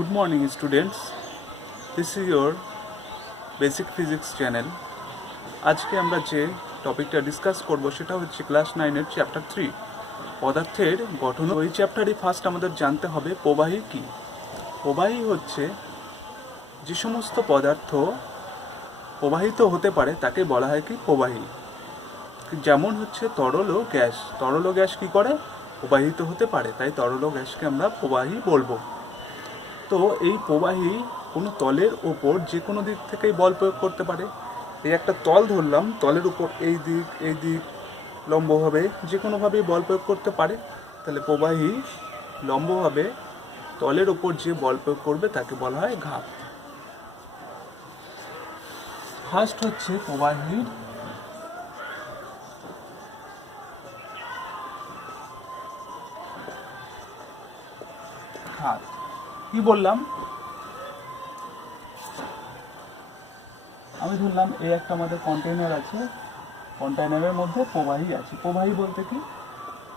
Good morning students, this is your basic physics channel. আজকে আমরা যে টপিকটা ডিসকাস করব সেটা হচ্ছে ক্লাস 9 এর চ্যাপ্টার 3 পদার্থের গঠন। ওই চ্যাপ্টারে ফার্স্ট আমাদের জানতে হবে প্রবাহী কি। প্রবাহী হচ্ছে যে সমস্ত পদার্থ প্রবাহিত হতে পারে তাকে বলা হয় কি প্রবাহী। যেমন হচ্ছে তরল ও গ্যাস। তরল ও গ্যাস কি করে? প্রবাহিত হতে পারে, তাই তরল ও গ্যাসকে আমরা প্রবাহী বলবো। তো এই প্রবাহী কোনো তলের ওপর যে কোনো দিক থেকেই বল প্রয়োগ করতে পারে। এই একটা তল ধরলাম, তলের উপর এই দিক লম্বভাবে যে কোনোভাবেই বল প্রয়োগ করতে পারে। তাহলে প্রবাহী লম্বভাবে তলের ওপর যে বল প্রয়োগ করবে তাকে বলা হয় ঘাত। ফার্স্ট হচ্ছে প্রবাহীর ঘাত। কি বললাম? আমি ধরলাম এই একটা আমাদের কন্টেইনার আছে, কন্টেইনারের মধ্যে প্রবাহী আছে। প্রবাহী বলতে কি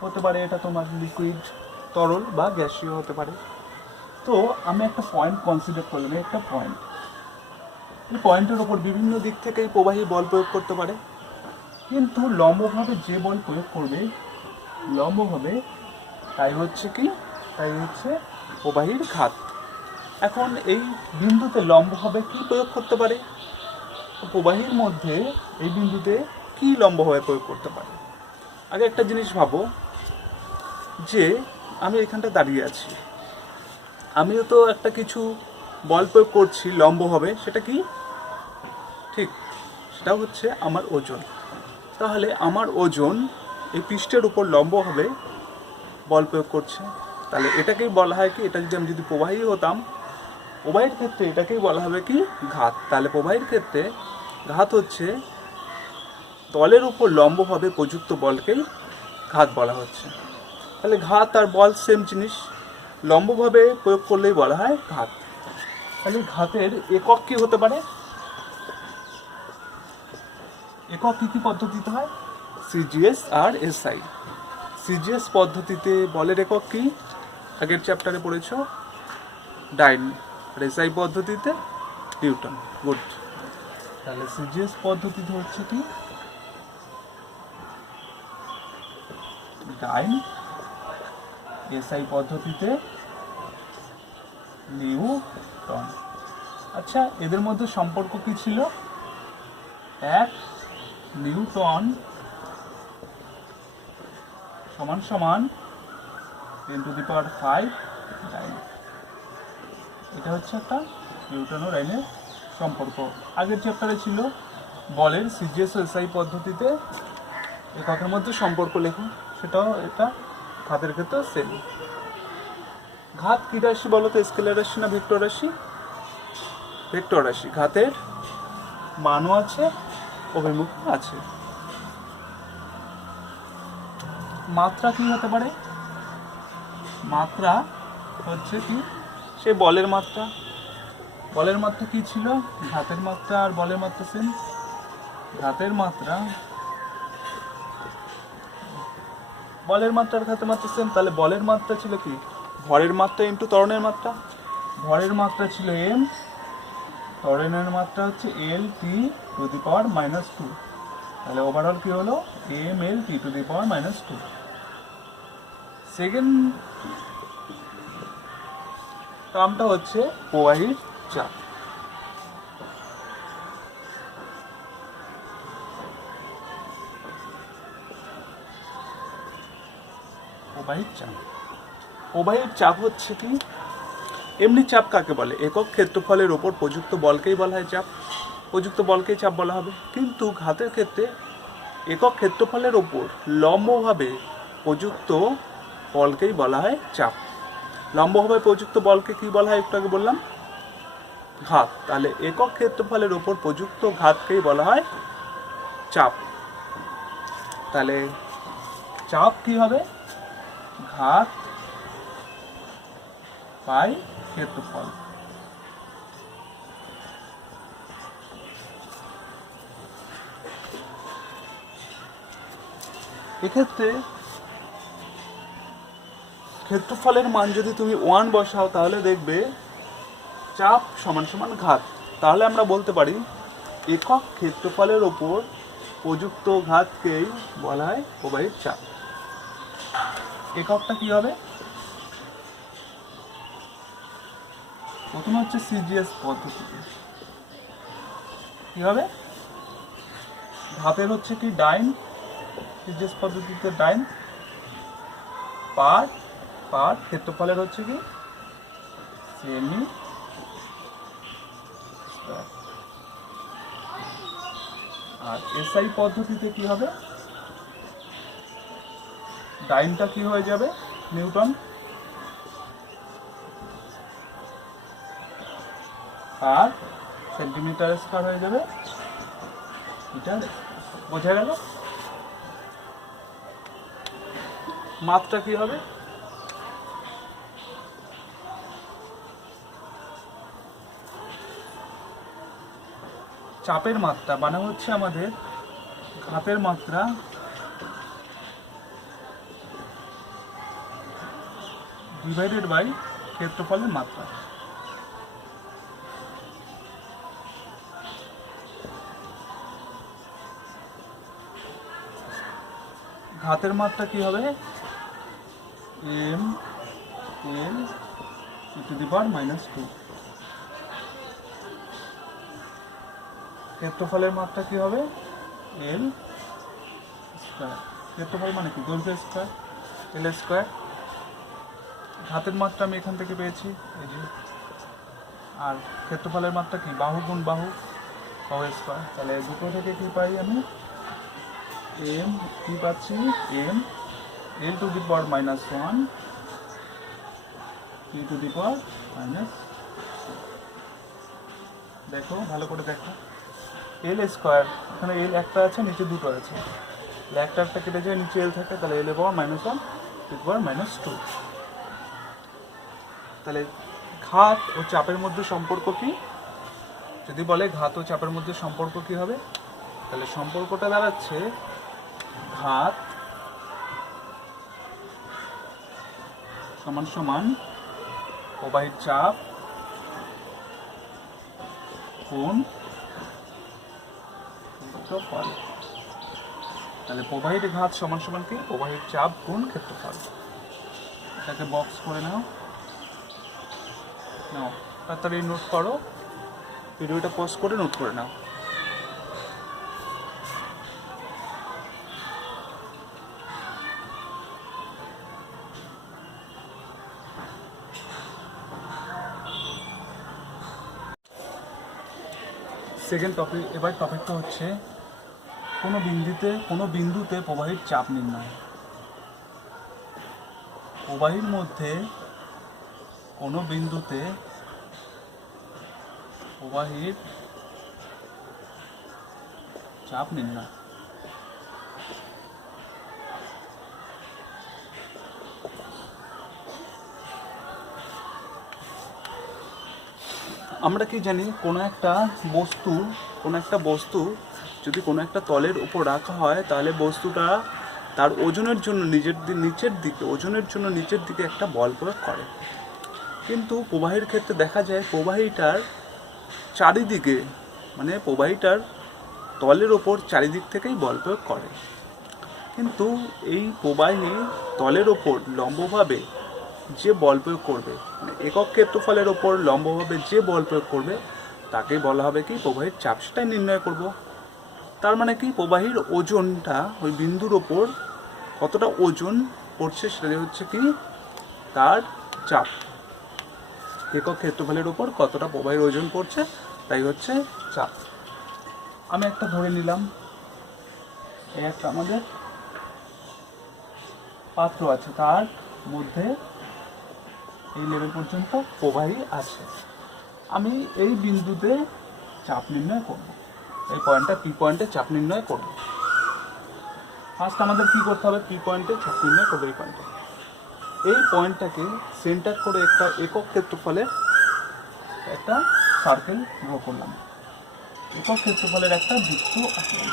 হতে পারে? এটা তোমার লিকুইড, তরল বা গ্যাসীয় হতে পারে। তো আমি একটা পয়েন্ট কনসিডার করলাম, একটা পয়েন্ট। এই পয়েন্টের ওপর বিভিন্ন দিক থেকে এই প্রবাহী বল প্রয়োগ করতে পারে, কিন্তু লম্বভাবে যে বল প্রয়োগ করবে লম্বভাবে তাই হচ্ছে প্রবাহীর ঘাত। এখন এই বিন্দুতে লম্বভাবে কি প্রয়োগ করতে পারে? প্রবাহীর মধ্যে এই বিন্দুতে কি লম্বভাবে প্রয়োগ করতে পারে? আগে একটা জিনিস ভাবো, যে আমি এখানটা দাঁড়িয়ে আছি, আমিও তো একটা কিছু বল প্রয়োগ করছি লম্বভাবে, সেটা কি? ঠিক, সেটা হচ্ছে আমার ওজন। তাহলে আমার ওজন এই পৃষ্ঠের উপর লম্বভাবে বল প্রয়োগ করছে, তাহলে এটাকেই বলা হয় কি? এটা যদি প্রবাহী হতাম, প্রবাহীর ক্ষেত্রে এটাকেই বলা হবে কি? ঘাত। তাহলে প্রবাহীর ক্ষেত্রে ঘাত হচ্ছে তলের উপর লম্বভাবে প্রযুক্ত বলকেই ঘাত বলা হচ্ছে। তাহলে ঘাত আর বল সেম জিনিস, লম্বভাবে প্রয়োগ করলেই বলা হয় ঘাত। তাহলে ঘাতের একক কি হতে পারে? একক কি পদ্ধতিতে হয়? সিজিএস আর এসআই। সিজিএস পদ্ধতিতে বলের একক কি? আগের চ্যাপ্টারে পড়েছো, ডাইন। আর এসআই পদ্ধতিতে নিউটন। গুড। তাহলে সিজিএস পদ্ধতিতে হচ্ছে কি? ডাইন। এসআই পদ্ধতিতে নিউটন। আচ্ছা, এদের মধ্যে সম্পর্ক কি ছিল? 1 নিউটন সমান সমান 10⁵ ডাইন। এটা হচ্ছে একটা নিউটন ও ডাইনের সম্পর্ক। আগের চ্যাপ্টারে ছিল বলের সিজিএস ও এসআই পদ্ধতিতে এককের মধ্যে সম্পর্ক লেখো, সেটাও এটা ঘাতের ক্ষেত্রে সেম। ঘাত কি রাশি বলো তো? স্কেলার রাশি না ভেক্টর রাশি? ভেক্টর রাশি। ঘাতের মানও আছে, অভিমুখ আছে। মাত্রা কি হতে পারে? মাত্রা হচ্ছে কি? সে বলের মাত্রা। বলের মাত্রা কি ছিল? ঘাতের মাত্রা আর বলের মাত্রা সেম। ঘাতের মাত্রা, বলের মাত্রা আর ঘাতের মাত্রা সেম। তাহলে বলের মাত্রা ছিল কি? ভরের মাত্রা ইন্টু ত্বরণের মাত্রা। ভরের মাত্রা ছিল m, ত্বরণের মাত্রা হচ্ছে L(T⁻²). তাহলে ওভারঅল কি হলো? mL(T⁻²). সেকেন্ড টার্মটা হচ্ছে প্রবাহীর চাপ। প্রবাহীর চাপ, প্রবাহীর চাপ হচ্ছে কি? এমনি চাপ কাকে বলে? একক ক্ষেত্রফলের ওপর প্রযুক্ত বলকেই বলা হয় চাপ। প্রযুক্ত বলকেই চাপ বলা হবে। কিন্তু ঘাতের ক্ষেত্রে একক ক্ষেত্রফলের ওপর লম্বভাবে প্রযুক্ত বলকেই বলা হয় চাপ। লম্বভাবে প্রযুক্ত বলকে কি বলা হয়? একটু আগে বললাম, ঘাত। তাহলে একক ক্ষেত্রফলের ওপর প্রযুক্ত ঘাতকেই বলা হয় চাপ। তাহলে চাপ কি হবে? ঘাত বাই ক্ষেত্রফল। এক্ষেত্রে ক্ষেত্রফলের মান যদি তুমি 1 বসাও তাহলে দেখবে চাপ সমান সমান ঘাত। তাহলে আমরা বলতে পারি একক ক্ষেত্রফলের ওপর প্রযুক্ত ঘাতকেই বলা হয় প্রবাহীর চাপ। এককটা কি হবে? প্রথমে হচ্ছে সিজিএস পদ্ধতিতে কি হবে, ঘাতের হচ্ছে কি ডাইন, সিজিএস পদ্ধতিতে ডাইন পার পার, ক্ষেত্রফলের হচ্ছে কি সেমি স্কয়ার। আর এসআই পদ্ধতিতে কি হবে, ডাইনটা কি হয়ে যাবে নিউটন আর সেন্টিমিটার স্কয়ার হয়ে যাবে মিটার। বোঝা গেল? মাত্রা কি হবে, চাপের মাত্রা মানে হচ্ছে আমাদের ঘাতের মাত্রা ডিভাইডেড বাই ক্ষেত্রফলের মাত্রা। ঘাতের মাত্রা কি হবে, এম এল (e⁻²). ক্ষেত্রফলের মাত্রা কি হবে, এল স্কয়ার। ক্ষেত্রফল মানে কি, দৈর্ঘ্য স্কয়ার, এল স্কয়ার। ঘাতের মাত্রা আমি এখান থেকে পেয়েছি এই যে, আর ক্ষেত্রফলের মাত্রা কি, বাহু গুণ বাহু, বাহু স্কয়ার। তাহলে দুটো থেকে কি পাই আমি, এম কি পাচ্ছি, এম l⁻⁻1 e⁻²। দেখো ভালো করে দেখো, এল স্কয়ার, এখানে এল একটা আছে, নিচে দুটো আছে, একটা একটা কেটে যায়, নিচে এল থাকে, তাহলে l⁻⁻1 e⁻²। তাহলে ঘাত ও চাপের মধ্যে সম্পর্ক কি, যদি বলে ঘাত ও চাপের মধ্যে সম্পর্ক কি হবে, তাহলে সম্পর্কটা দাঁড়াচ্ছে ঘাত সমান সমান প্রবাহীর চাপ গুণ ক্ষেত্রফল। তাহলে প্রবাহীর ঘাত সমান সমান কি, প্রবাহীর চাপ গুণ ক্ষেত্রফল। এটাকে বক্স করে নাও, তাড়াতাড়ি নোট করো, ভিডিওটা পজ করে নোট করে নাও। সেকেন্ড টপিক, এবার টপিকটা হচ্ছে কোনো বিন্দুতে প্রবাহীর চাপ নির্ণয়। প্রবাহীর মধ্যে কোনো বিন্দুতে প্রবাহীর চাপ নির্ণয়। আমরা কি জানি, কোনো একটা বস্তু যদি কোনো একটা তলের উপর রাখা হয়, তাহলে বস্তুটা তার ওজনের জন্য নিচের দিকে একটা বল প্রয়োগ করে। কিন্তু প্রবাহীর ক্ষেত্রে দেখা যায় প্রবাহীটার চারিদিকে, মানে প্রবাহীটার তলের ওপর চারিদিক থেকেই বল প্রয়োগ করে। কিন্তু এই প্রবাহী তলের ওপর লম্বভাবে যে বল প্রয়োগ করবে, মানে একক ক্ষেত্রফলের ওপর লম্বভাবে যে বল প্রয়োগ করবে, তাকে বলা হবে কি প্রবাহীর চাপ। সেটাই নির্ণয় করব। তার মানে কি, প্রবাহীর ওজনটা ওই বিন্দুর ওপর কতটা ওজন পড়ছে সেটাই হচ্ছে কি তার চাপ। একক ক্ষেত্রফলের ওপর কতটা প্রবাহীর ওজন পড়ছে তাই হচ্ছে চাপ। আমি একটা ধরে নিলাম, এই একটা আমাদের পাত্র আছে, তার মধ্যে এই লেভেল পর্যন্ত প্রবাহী আছে। আমি এই বিন্দুতে চাপ নির্ণয় করব, এই পয়েন্টটা পি পয়েন্টে চাপ নির্ণয় করব। ফার্স্ট আমাদের কি করতে হবে, পি পয়েন্টে চাপ নির্ণয় করবো। এই পয়েন্টটাকে সেন্টার করে একটা একক ক্ষেত্রফলের একটা সার্কেল ড্র করলাম, একক ক্ষেত্রফলের একটা বৃত্ত আঁকলাম।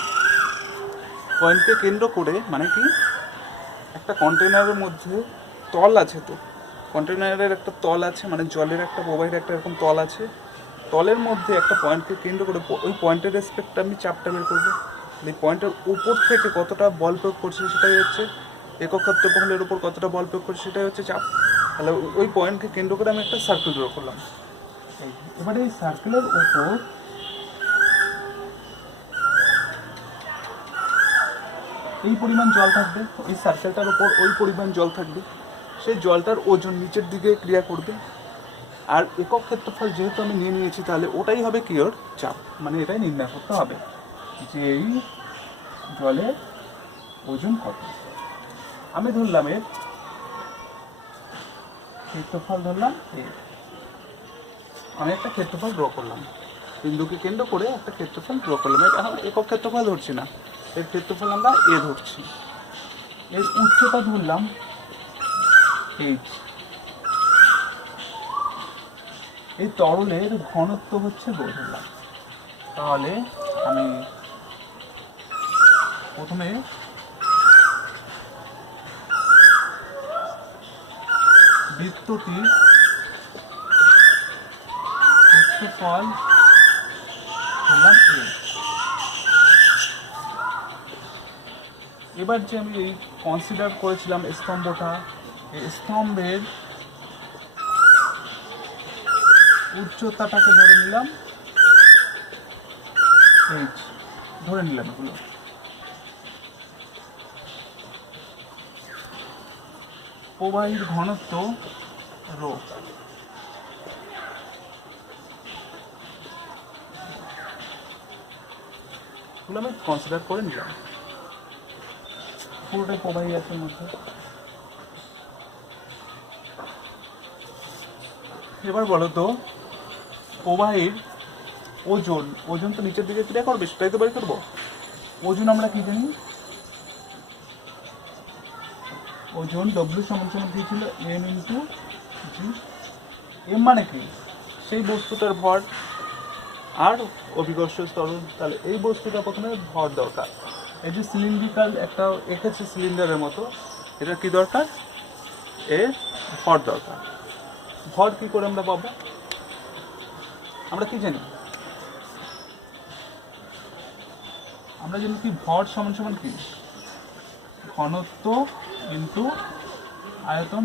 পয়েন্টকে কেন্দ্র করে, মানে কি একটা কন্টেনারের মধ্যে তল আছে, তো কন্টেনারের একটা তল আছে, মানে জলের একটা প্রবাহের একটা এরকম তল আছে, তলের মধ্যে একটা পয়েন্টকে কেন্দ্র করে ওই পয়েন্টের রেসপেক্টে আমি চাপটা বের করবো। এই পয়েন্টের উপর থেকে কতটা বল প্রয়োগ করছে সেটাই হচ্ছে একক ক্ষেত্রফলের উপর কতটা বল প্রয়োগ করছে সেটাই হচ্ছে চাপ। তাহলে ওই পয়েন্টকে কেন্দ্র করে আমি একটা সার্কেল ড্র করলাম। এবারে এই সার্কেলের উপর এই পরিমাণ জল থাকবে, এই সার্কেলটার উপর ওই পরিমাণ জল থাকবে, সেই জলটার ওজন নিচের দিকে ক্রিয়া করবে। আর একক ক্ষেত্রফল যেহেতু আমি নিয়ে নিয়েছি, তাহলে ওটাই হবে কি ওর চাপ, মানে এটাই নির্ণয় করতে হবে যে এই জলের ওজন কত। আমি ধরলাম এর ক্ষেত্রফল ধরলাম এ, আমি একটা ক্ষেত্রফল ড্র করলাম, বিন্দুকে কেন্দ্র করে একটা ক্ষেত্রফল ড্র করলাম। এখন একক ক্ষেত্রফল ধরছি না, এর ক্ষেত্রফল আমরা এ ধরছি। এর উচ্চতা ধরলাম এইচ। এই তরলের ঘনত্ব হচ্ছে রো ধরলাম। তাহলে আমি প্রথমে বৃত্তটির ক্ষেত্রফল ধরলাম এ। এবার যে আমি এই কনসিডার করেছিলাম স্তম্ভটা, এই স্তম্ভের উচ্চতাটাকে ধরে নিলাম এইচ, ধরে নিলাম এগুলো। প্রবাহীর ঘনত্ব রো, এগুলো আমি কনসিডার করে নিলাম। পুরোটাই প্রবাহী আছে মধ্যে। এবার বলো তো, প্রবাহীর ওজন, ওজন তো নিচের দিকে ক্রিয়া করবে, সেটাই তো বের করবো। ওজন আমরা কি জানি, ওজন ডব্লিউ সমান কি ছিল, এম ইন্টু জি। এম মানে কি, সেই বস্তুটার ভর আর অভিকর্ষ ত্বরণ। তাহলে এই বস্তুটা প্রথমে ভর দরকার। এই যে সিলিন্ড্রিক্যাল একটা এঁকেছে সিলিন্ডারের মতো, এটা কি দরকার, এর ভর দরকার। ভর কি করে আমরা পাবো, আমরা কি জানি, আমরা জানি কি ভর সমান কি, ঘনত্ব ইন্টু আয়তন।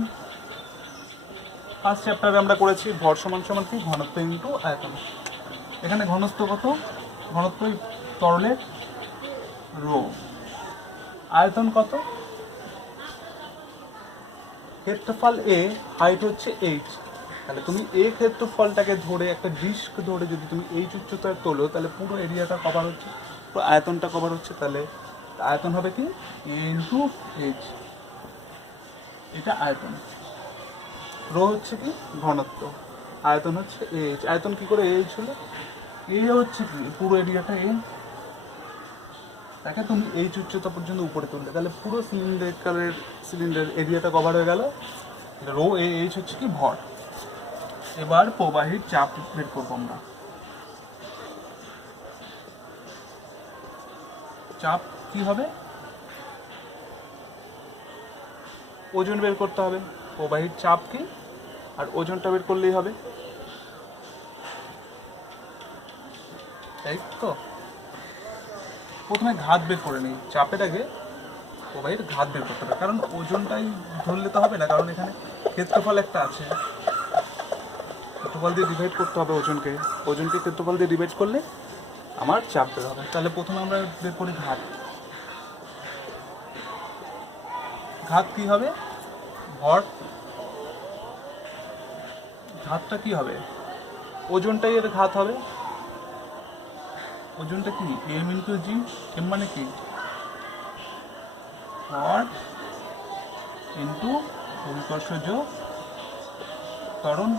ফার্স্ট চ্যাপ্টারে আমরা করেছি ভর সমান কি, ঘনত্ব ইন্টু আয়তন। এখানে ঘনত্ব কত, ঘনত্ব তরলের রো, আয়তন কত, ক্ষেত্রফল এ, হাইট হচ্ছে এইচ। তাহলে তুমি এই ক্ষেত্রফলটাকে ধরে একটা ডিস্ক ধরে যদি তুমি এইচ উচ্চতায় তোলো, তাহলে পুরো এরিয়াটা কভার হচ্ছে, পুরো আয়তনটা কভার হচ্ছে। তাহলে আয়তন হবে কি এ ইন্টু এইচ, এটা আয়তন। রো হচ্ছে কি ঘনত্ব, আয়তন হচ্ছে এইচ। আয়তন কি করে এইচ হলো, এ হচ্ছে কি পুরো এরিয়াটা এ, তাকে তুমি এইচ উচ্চতা পর্যন্ত উপরে তুললে, তাহলে পুরো সিলিন্ডার এরিয়াটা কভার হয়ে গেল। রো এ এইচ হচ্ছে কি ভর। এবার প্রবাহীর চাপ বের করবো আমরা। চাপ কি হবে, ওজন বের করতে হবে। প্রবাহীর চাপ কি আর ওজনটা বের করলেই হবে, তাই তো। প্রথমে ঘাত বের করে নিই, চাপের আগে প্রবাহীর ঘাত বের করতে হবে, কারণ ওজনটাই ধরলে তো হবে না, কারণ এখানে ক্ষেত্রফল একটা আছে, ক্ষেত্রফল দিয়ে ডিভাইড করতে হবে ওজনকে, ওজনকে ক্ষেত্রফল দিয়ে ডিভাইড করলে আমার চাপ বের হবে। তাহলে প্রথমে আমরা বের করি ঘাত। ঘাত কি হবে, ভর, ঘাতটা কি হবে, ওজনটাই এর ঘাত হবে। ওজনটা কি এম ইন্টু জি। এম মানে কি ভর ইন্টু অভিকর্ষজ ত্বরণ,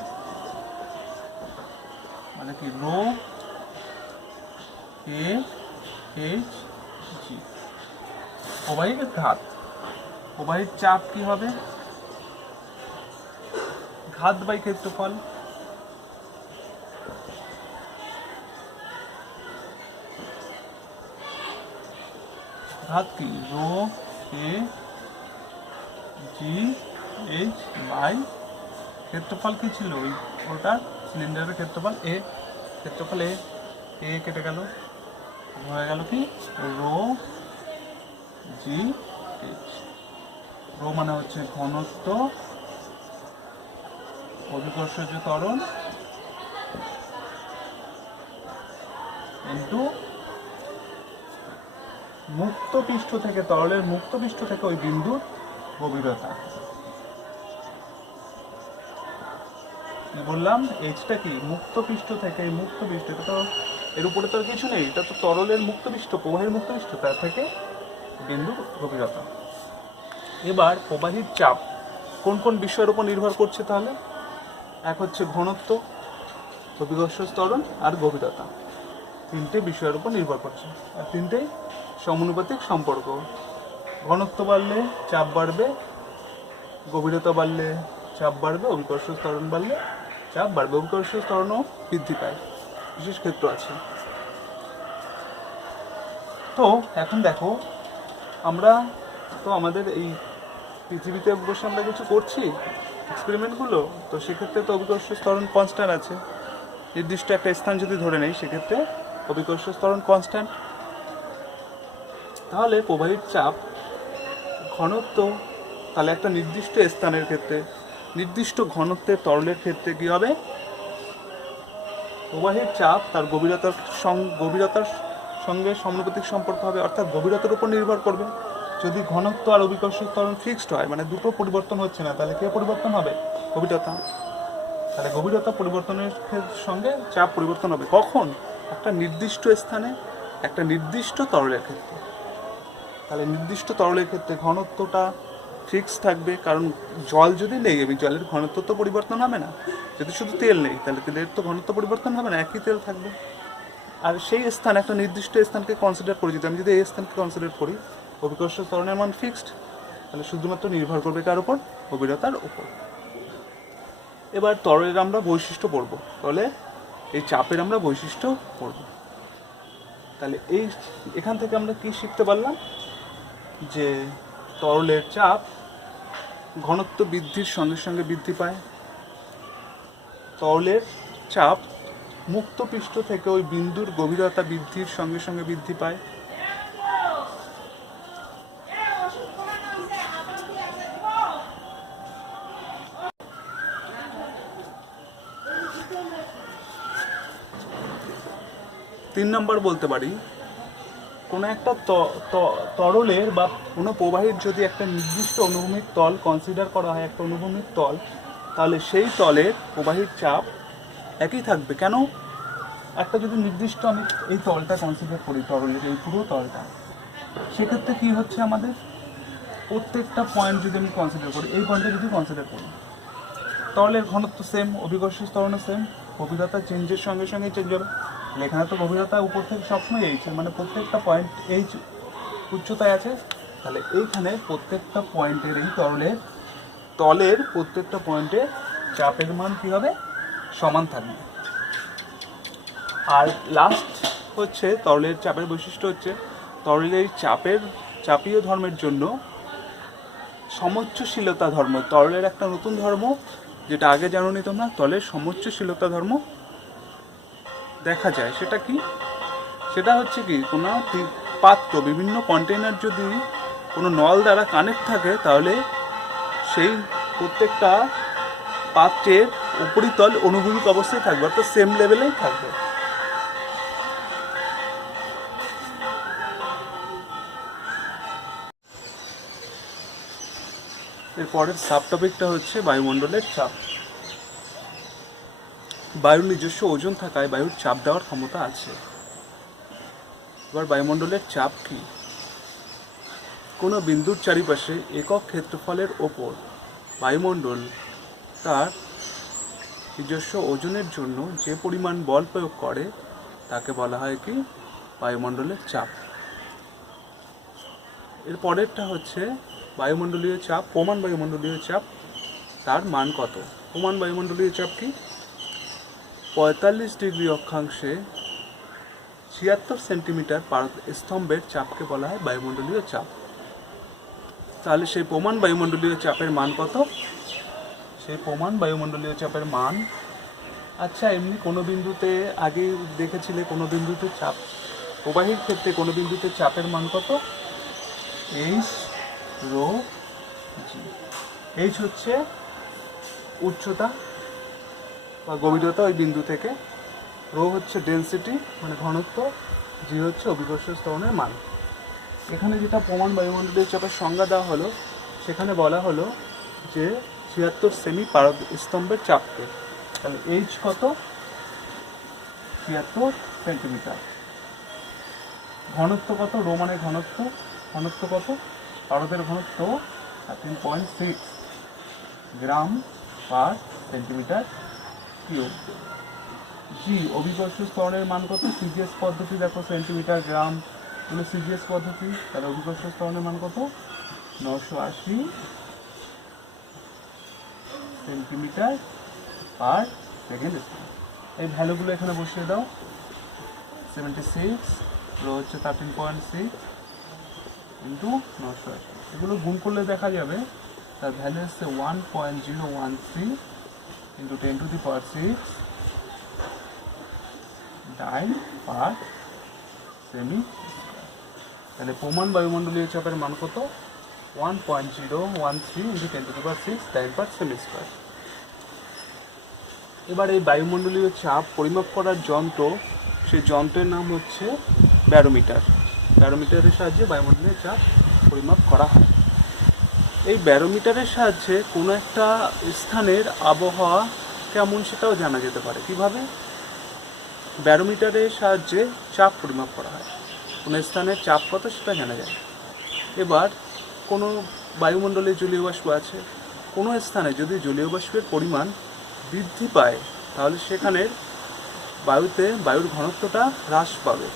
মানে কি রো এ এইচ জি। প্রবাহীর ঘাত, প্রবাহীর চাপ কি হবে, ঘাত বাই ক্ষেত্রফল। ঘাত কি rho A G H by ক্ষেত্রফল কি ছিল ওটার সিলিন্ডারের ক্ষেত্রফল এ, ক্ষেত্রফল এ কেটে গেল, হয়ে গেল কি রো জি এইচ। রো মানে হচ্ছে ঘনত্ব অভিকর্ষজ ত্বরণ ইন্টু মুক্ত পৃষ্ঠ থেকে, তরলের মুক্ত পৃষ্ঠ থেকে ওই বিন্দুর গভীরতা। বললাম এইচটা কি মুক্ত পৃষ্ঠ থেকে, মুক্ত পৃষ্ঠ, এটা তো এর উপরে তো কিছু নেই, এটা তো তরলের মুক্ত পৃষ্ঠ, প্রবাহের মুক্ত পৃষ্ঠ, তার থেকে বিন্দুর গভীরতা। এবার প্রবাহীর চাপ কোন কোন বিষয়ের উপর নির্ভর করছে তাহলে? এক হচ্ছে ঘনত্ব, অভিকর্ষজ ত্বরণ আর গভীরতা, তিনটে বিষয়ের উপর নির্ভর করছে, আর তিনটেই সমানুপাতিক সম্পর্ক। ঘনত্ব বাড়লে চাপ বাড়বে, গভীরতা বাড়লে চাপ বাড়বে, অভিকর্ষজ ত্বরণ বাড়লে চাপ বাড়বে। অভিকর্ষজ ত্বরণও বৃদ্ধি পায়, বিশেষ ক্ষেত্র আছে। তো এখন দেখো, আমরা তো আমাদের এই পৃথিবীতে বসে আমরা কিছু করছি এক্সপেরিমেন্টগুলো, তো সেক্ষেত্রে তো অভিকর্ষজ ত্বরণ কনস্ট্যান্ট আছে। নির্দিষ্ট একটা স্থান যদি ধরে নেই, সেক্ষেত্রে অভিকর্ষজ ত্বরণ কনস্ট্যান্ট। তাহলে প্রবাহীর চাপ, ঘনত্ব, তাহলে একটা নির্দিষ্ট স্থানের ক্ষেত্রে নির্দিষ্ট ঘনত্বের তরলের ক্ষেত্রে কী হবে? প্রবাহের চাপ তার গভীরতার সঙ্গে সমানুপাতিক সম্পর্ক হবে, অর্থাৎ গভীরতার উপর নির্ভর করবে। যদি ঘনত্ব আর অভিকর্ষজ ত্বরণ ফিক্সড হয়, মানে দুটো পরিবর্তন হচ্ছে না, তাহলে কে পরিবর্তন হবে? গভীরতা। তাহলে গভীরতা পরিবর্তনের সঙ্গে চাপ পরিবর্তন হবে। কখন? একটা নির্দিষ্ট স্থানে, একটা নির্দিষ্ট তরলের ক্ষেত্রে। তাহলে নির্দিষ্ট তরলের ক্ষেত্রে ঘনত্বটা ফিক্স থাকবে, কারণ জল যদি নেই, আমি জলের ঘনত্ব তো পরিবর্তন হবে না। যদি শুধু তেল নেই, তাহলে তেলের তো ঘনত্ব পরিবর্তন হবে না, একই তেল থাকবে। আর সেই স্থান, একটা নির্দিষ্ট স্থানকে কনসিডার করি, যদি আমি এই স্থানকে কনসিডার করি, অভিকর্ষজ ত্বরণের মান ফিক্সড, তাহলে শুধুমাত্র নির্ভর করবে কার উপর? গভীরতার উপর। এবার তরলের আমরা বৈশিষ্ট্য পড়ব, তাহলে এই চাপের আমরা বৈশিষ্ট্য পড়ব। তাহলে এখান থেকে আমরা কি শিখতে পারলাম? যে তরলের চাপ ঘনত্ব বৃদ্ধির সঙ্গে সঙ্গে বৃদ্ধি পায়। তরলের চাপ মুক্ত পৃষ্ঠ থেকে ওই বিন্দুর গভীরতা বৃদ্ধির সঙ্গে সঙ্গে বৃদ্ধি পায়। তিন নম্বর বলতে পারি, কোনো একটা তরলের বা কোনো প্রবাহীর যদি একটা নির্দিষ্ট অনুভূমিক তল কনসিডার করা হয়, একটা অনুভূমিক তল, তাহলে সেই তলের প্রবাহীর চাপ একই থাকবে। কেন? একটা যদি নির্দিষ্ট আমি এই তলটা কনসিডার করি, তরলের এই পুরো তলটা, সেক্ষেত্রে কী হচ্ছে, আমাদের প্রত্যেকটা পয়েন্ট যদি আমি কনসিডার করি, এই পয়েন্টটা যদি কনসিডার করি, তরলের ঘনত্ব সেম, অভিকর্ষজ ত্বরণও সেম, গভীরতা চেঞ্জের সঙ্গে সঙ্গে চেঞ্জ হবে। এখানে তো গভীরতা উপর থেকে সবসময় এইচ, মানে প্রত্যেকটা পয়েন্ট এইচ উচ্চতায় আছে, তাহলে এইখানে প্রত্যেকটা পয়েন্টের এই তলের প্রত্যেকটা পয়েন্টে চাপের মান কী হবে? সমান থাকবে। আর লাস্ট হচ্ছে তরলের চাপের বৈশিষ্ট্য হচ্ছে, তরলের চাপীয় ধর্মের জন্য সমোচ্চশীলতা ধর্ম, তরলের একটা নতুন ধর্ম, যেটা আগে জানোনি তোমরা, তরলের সমোচ্চশীলতা ধর্ম দেখা যায়। সেটা কি? সেটা হচ্ছে কি, কোনো পাত্র, বিভিন্ন কন্টেইনার যদি কোনো নল দ্বারা কানেক্ট থাকে, তাহলে সেই প্রত্যেকটা পাত্রের উপরিতল অনুভূমিক অবস্থায় থাকবে, অর্থাৎ সেম লেভেলেই থাকবে। এরপরের সাব টপিকটা হচ্ছে বায়ুমণ্ডলের চাপ। বায়ুর নিজস্ব ওজন থাকায় বায়ুর চাপ দেওয়ার ক্ষমতা আছে। এবার বায়ুমণ্ডলের চাপ কি? কোনো বিন্দুর চারিপাশে একক ক্ষেত্রফলের ওপর বায়ুমণ্ডল তার নিজস্ব ওজনের জন্য যে পরিমাণ বল প্রয়োগ করে, তাকে বলা হয় কি? বায়ুমণ্ডলের চাপ। এর পরেরটা হচ্ছে বায়ুমণ্ডলীয় চাপ, প্রমাণ বায়ুমণ্ডলীয় চাপ, তার মান কত? প্রমাণ বায়ুমণ্ডলীয় চাপ কি? 45 ডিগ্রি অক্ষাংশে 76 সেন্টিমিটার পারদ স্তম্ভের চাপকে বলা হয় বায়ুমণ্ডলীয় চাপ। তাহলে সেই প্রমাণ বায়ুমণ্ডলীয় চাপের মান কত? সেই প্রমাণ বায়ুমণ্ডলীয় চাপের মান। আচ্ছা, এমনি কোনো বিন্দুতে আগে দেখেছিলে কোনো বিন্দুতে চাপ, প্রবাহীর ক্ষেত্রে কোনো বিন্দুতে চাপের মান কত? এইচ রো জি। এইচ হচ্ছে উচ্চতা বা গভীরতা ওই বিন্দু থেকে, রো হচ্ছে ডেনসিটি মানে ঘনত্ব, জি হচ্ছে অভিকর্ষ ত্বরণের মান। এখানে যেটা প্রমাণ বায়ুমণ্ডলীয় চাপের সংজ্ঞা দেওয়া হলো, সেখানে বলা হলো যে 76 সেমি পারদ স্তম্ভের চাপকে। তাহলে এইচ কত? 76 সেন্টিমিটার। ঘনত্ব কত? রো মানে ঘনত্ব, ঘনত্ব কত? পারদের ঘনত্ব 13.6 গ্রাম পার সেন্টিমিটার কিউব। জি অভিকর্ষ ত্বরণের মান কত? সিজিএস পদ্ধতি দেখো, সেন্টিমিটার গ্রাম হলো সিজিএস পদ্ধতি, তাহলে অভিকর্ষ ত্বরণের মান কত? 980 সেন্টিমিটার পার সেকেন্ড। এই ভ্যালুগুলো এখানে বসিয়ে দাও। 76, রো হচ্ছে 13.6 ইন্টু 980, এগুলো গুণ করলে দেখা যাবে তার ভ্যালু হচ্ছে 1.013 ইন্টু 10⁶ ডাইন পার সেমি। তাহলে প্রমাণ বায়ুমণ্ডলীয় চাপের মান কত? 1.013 ইন্টু 10⁶ ডাইন পার সেমি স্কোয়ার। এবার এই বায়ুমণ্ডলীয় চাপ পরিমাপ করার যন্ত্র, সেই যন্ত্রের নাম হচ্ছে ব্যারোমিটার। ব্যারোমিটারের সাহায্যে বায়ুমণ্ডলীয় চাপ পরিমাপ করা হয়। এই ব্যারোমিটারের সাহায্যে কোনো একটা স্থানের আবহাওয়া কেমন সেটাও জানা যেতে পারে। কিভাবে? ব্যারোমিটারের সাহায্যে চাপ পরিমাপ করা হয়, কোনো স্থানের চাপ কত সেটা জানা যায়। এবার কোনো বায়ুমণ্ডলে জলীয় বাষ্প আছে, কোনো স্থানে যদি জলীয় বাষ্পের পরিমাণ বৃদ্ধি পায় তাহলে সেখানের বায়ুর ঘনত্বটা হ্রাস পাবে,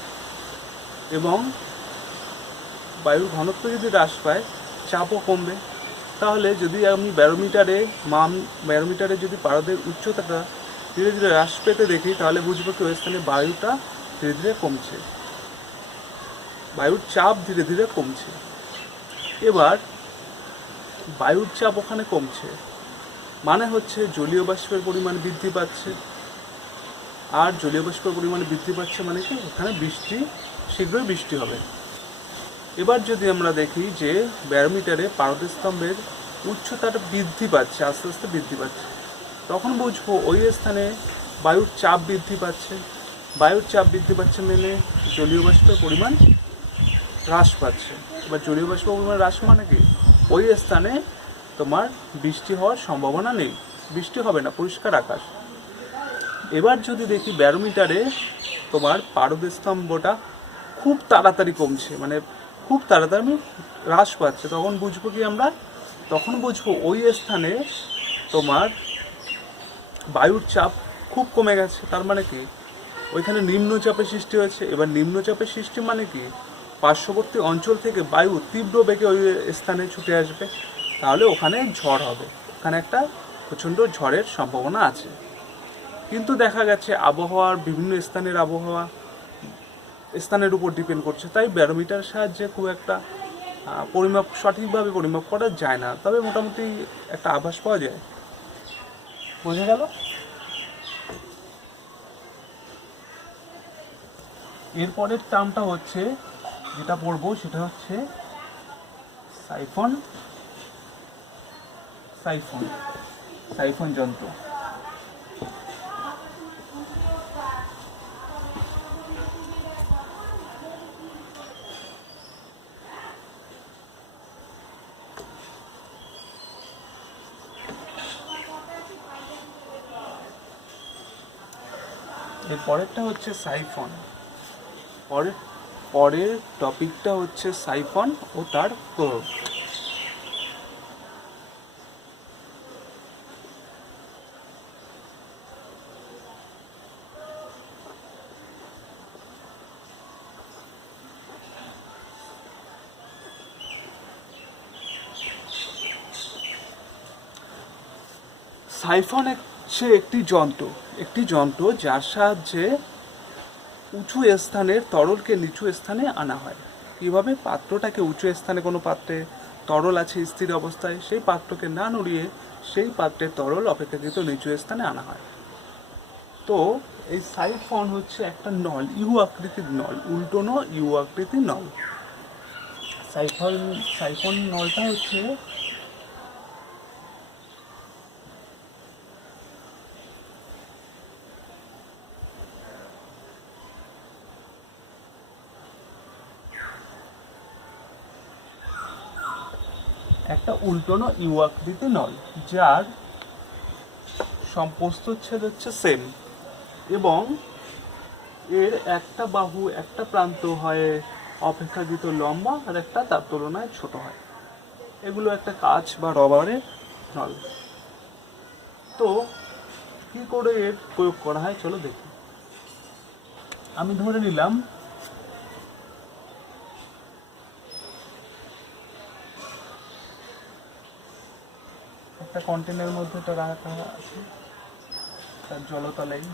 এবং বায়ুর ঘনত্ব যদি হ্রাস পায় চাপও কমবে। তাহলে যদি আমি ব্যারোমিটারে যদি পারদের উচ্চতাটা ধীরে ধীরে হ্রাস পেতে দেখি, তাহলে বুঝবো কি ওই স্থানে বায়ুটা ধীরে ধীরে কমছে, বায়ুর চাপ ধীরে ধীরে কমছে। এবার বায়ুর চাপ ওখানে কমছে মানে হচ্ছে জলীয় বাষ্পের পরিমাণ বৃদ্ধি পাচ্ছে, আর জলীয় বাষ্পের পরিমাণ বৃদ্ধি পাচ্ছে মানে কি ওখানে শীঘ্রই বৃষ্টি হবে। এবার যদি আমরা দেখি যে ব্যারোমিটারে পারদস্তম্ভের উচ্চতাটা বৃদ্ধি পাচ্ছে, আস্তে আস্তে বৃদ্ধি পাচ্ছে, তখন বুঝবো ওই স্থানে বায়ুর চাপ বৃদ্ধি পাচ্ছে। বায়ুর চাপ বৃদ্ধি পাচ্ছে মানে জলীয় বাষ্পের পরিমাণ হ্রাস পাচ্ছে। এবার জলীয় বাষ্পের পরিমাণ হ্রাস মানে কি ওই স্থানে তোমার বৃষ্টি হওয়ার সম্ভাবনা নেই, বৃষ্টি হবে না, পরিষ্কার আকাশ। এবার যদি দেখি ব্যারোমিটারে তোমার পারদস্তম্ভটা খুব তাড়াতাড়ি কমছে, মানে খুব তাড়াতাড়ি হ্রাস পাচ্ছে, তখন বুঝবো কি আমরা? তখন বুঝবো ওই স্থানে তোমার বায়ুর চাপ খুব কমে গেছে। তার মানে কি ওইখানে নিম্নচাপের সৃষ্টি হয়েছে। এবার নিম্নচাপের সৃষ্টি মানে কি পার্শ্ববর্তী অঞ্চল থেকে বায়ু তীব্র বেগে ওই স্থানে ছুটে আসবে, তাহলে ওখানে ঝড় হবে, ওখানে একটা প্রচণ্ড ঝড়ের সম্ভাবনা আছে। কিন্তু দেখা গেছে আবহাওয়ার বিভিন্ন স্থানের আবহাওয়া স্থানের উপর ডিপেন্ড করছে, তাই ব্যারোমিটার সাহায্যে খুব একটা সঠিকভাবে পরিমাপ করা যায় না, তবে মোটামুটি একটা আভাস পাওয়া যায়। বোঝা গেল? এরপরের টার্মটা হচ্ছে যেটা পড়বো সেটা হচ্ছে সাইফন যন্ত্র। এর পরেরটা হচ্ছে সাইফন। পরের টপিকটা হচ্ছে সাইফন ও তার প্রয়োগ। সাইফন হচ্ছে একটি যন্ত্র যার সাহায্যে উঁচু স্থানের তরলকে নিচু স্থানে আনা হয়। কীভাবে? পাত্রটাকে উঁচু স্থানে, কোনো পাত্রে তরল আছে স্থির অবস্থায়, সেই পাত্রকে না নড়িয়ে সেই পাত্রের তরল অপেক্ষাকৃত নিচু স্থানে আনা হয়। তো এই সাইফন হচ্ছে একটা নল, ইউ আকৃতির নল, উল্টোনো ইউ আকৃতির নল। সাইফন নলটা হচ্ছে একটা উল্টোনো ইউ আকৃতি নল, যার প্রস্থচ্ছেদ হচ্ছে সেম, এবং এর একটা বাহু একটা প্রান্ত হয় অপেক্ষাকৃত লম্বা আর একটা তার তুলনায় ছোট হয়। এগুলো একটা কাঁচ বা রবারের নল। তো কি করে এর প্রয়োগ করা হয় চলো দেখি। আমি ধরে নিলাম একটা কন্টেনারের মধ্যে এটা রাখা আছে, তার জলতলেই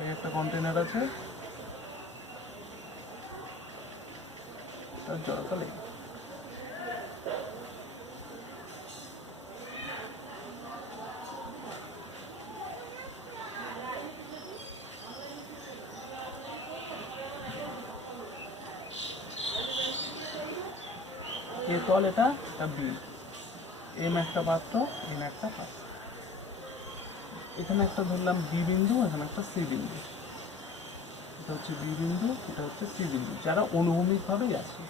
এই একটা কন্টেনার আছে, তার জলতলেই এ তল, এটা বি, এম একটা পাত্র, এম একটা পাত্র। এখানে একটা ধরলাম বি বিন্দু, এখানে একটা সি বিন্দু। এটা হচ্ছে বি বিন্দু, এটা হচ্ছে সি বিন্দু, যারা অনুভূমিকভাবেই আছে।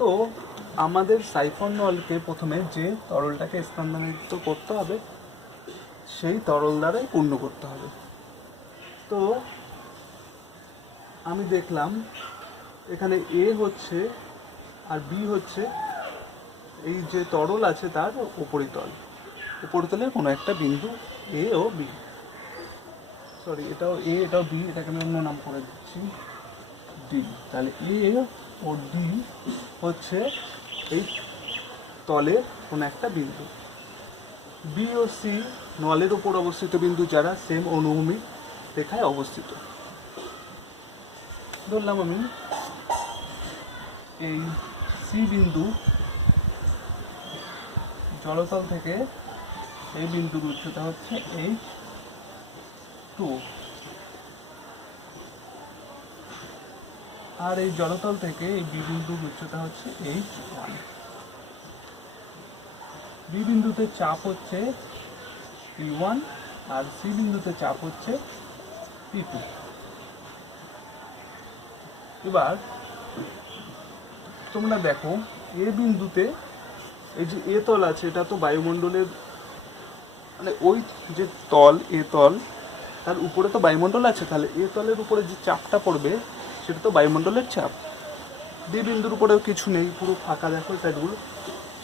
তো আমাদের সাইফন নলকে প্রথমে যে তরলটাকে স্থানান্তরিত করতে হবে সেই তরল দ্বারাই পূর্ণ করতে হবে। তো আমি দেখলাম এখানে এ হচ্ছে আর বি হচ্ছে এই যে তরল আছে তার উপরিতল, উপরিতলের কোনো একটা বিন্দু এ ও বি, সরি এটাও এ এটাও বি, এটাকে আমি অন্য নাম করে দিচ্ছি ডি। তাহলে এ ও ডি হচ্ছে এই তলের কোনো একটা বিন্দু। বি ও সি নলের উপর অবস্থিত বিন্দু, যারা সেম অনুভূমিক রেখায় অবস্থিত। ধরলাম আমি এই সি বিন্দু জলতল থেকে এই বিন্দুর উচ্চতা হচ্ছে H2, আর এই জলতল থেকে এই বি বিন্দুর উচ্চতা হচ্ছে H1। বি বিন্দুতে চাপ হচ্ছে P1 আর সি বিন্দুতে চাপ হচ্ছে P2। এবার তোমরা দেখো এ বিন্দুতে এই যে এ তল আছে, এটা তো বায়ুমণ্ডলের মানে ওই যে তল এ তল তার উপরে তো বায়ুমণ্ডল আছে, তাহলে এ তলের উপরে যে চাপটা পড়বে সেটা তো বায়ুমণ্ডলের চাপ। বি বিন্দুর উপরেও কিছু নেই, পুরো ফাঁকা দেখো সাইডগুলো,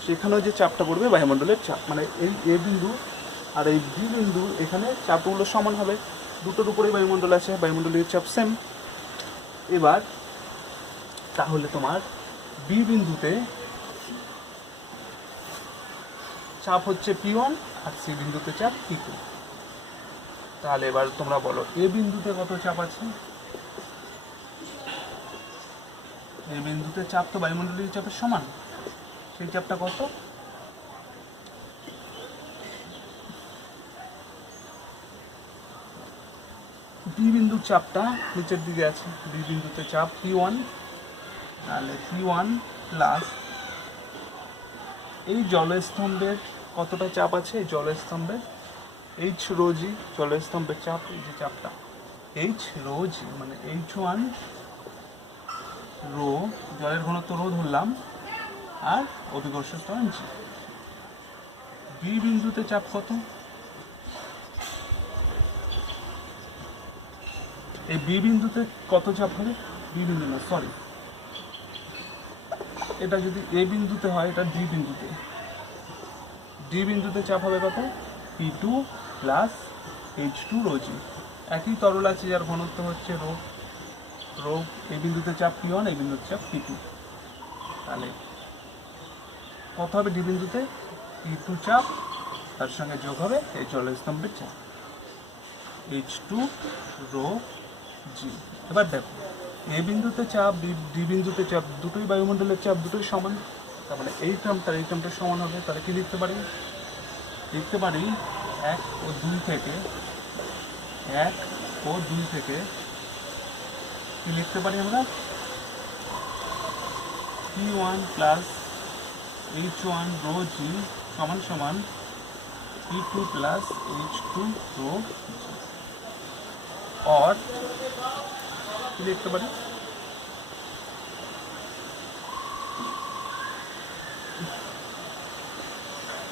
সেখানেও যে চাপটা পড়বে বায়ুমণ্ডলের চাপ, মানে এই এ বিন্দু আর এই বি বিন্দু এখানে চাপগুলো সমান হবে, দুটোর উপরেই বায়ুমণ্ডল আছে, বায়ুমণ্ডলের চাপ সেম। এবার তাহলে তোমার বি বিন্দুতে চাপ হচ্ছে P1 আর সি বিন্দুতে চাপ P2। তাহলে এবার তোমরা বলো এ বিন্দুতে কত চাপ আছে? এ বিন্দুতে চাপ তো বায়ুমণ্ডলীয় চাপের সমান, সেই চাপটা কত? বি বিন্দুর চাপটা নিচের দিকে আছে, বি বিন্দুতে চাপ P1, তাহলে P1 প্লাস এই জলস্তম্ভের কতটা চাপ আছে, এই জলস্তম্ভের H রো জি, জলস্তম্ভের চাপ, এই যে চাপটা H রো জি, মানে H1 রো, জলের ঘনত্ব রো ধরলাম, আর অভিকর্ষ ত্বরণ জি। বি বিন্দুতে চাপ কত? এই বি বিন্দুতে কত চাপ হবে? বি বিন্দু না, সরি, এটা যদি এ বিন্দুতে হয়, এটা ডি বিন্দুতে, ডি বিন্দুতে চাপ হবে কত? P2 প্লাস H2 রো জি। একই তরল আছে যার ঘনত্ব হচ্ছে রো, রো এই বিন্দুতে চাপ P1, এই বিন্দুতে চাপ P2। তাহলে কত হবে ডি বিন্দুতে? E2 চাপ, তার সঙ্গে যোগ হবে এই জলের স্তম্ভের চাপ H2 রো জি। এবার দেখো এ বিন্দুতে চাপ, ডি বিন্দুতে চাপ, দুটোই বায়ুমণ্ডলের চাপ, দুটোই সমান। তার মানে এই টার্মটা সমান হবে। তাহলে কি লিখতে পারি? লিখতে পারি 1 ও 2 থেকে কি লিখতে পারি আমরা? P1 প্লাস H1 রো জি সমান সমান P2 প্লাস H2 রো জি। और কি লিখতে পারি?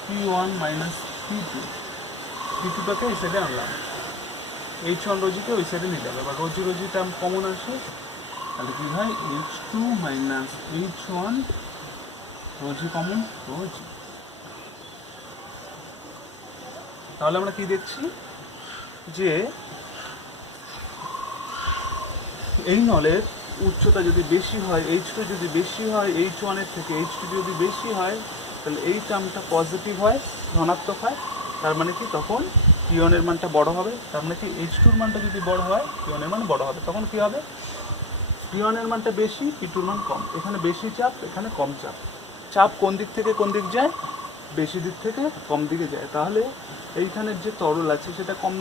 P1 মাইনাস P2টাকে এই সাইডে আনলাম, H1 রোজিকে ওই সাইডে নিলাম। এবার রোজি টার্ম কমন আসে, তাহলে কি হয়? H2 মাইনাস H1 রোজি কমন রোজি। তাহলে আমরা কি দেখছি যে এই নলের উচ্চতা যদি বেশি হয়, H2 যদি বেশি হয় H1 এর থেকে, H2 যদি বেশি হয়, তাহলে এই টার্মটা পজিটিভ হয়, ধনাত্মক হয়। তার মানে কি? তখন P1 এর মানটা বড় হবে। তার মানে কি? H2 এর মানটা যদি বড় হয়, P1 এর মান বড় হবে। তখন কি হবে? P1 এর মানটা বেশি, P2 এর মান কম। এখানে বেশি চাপ, এখানে কম চাপ। চাপ কোন দিক থেকে কোন দিক যায়? বেশি দিক থেকে কম দিকে যায়। তাহলে এইখানের যে তরল আছে সেটা কম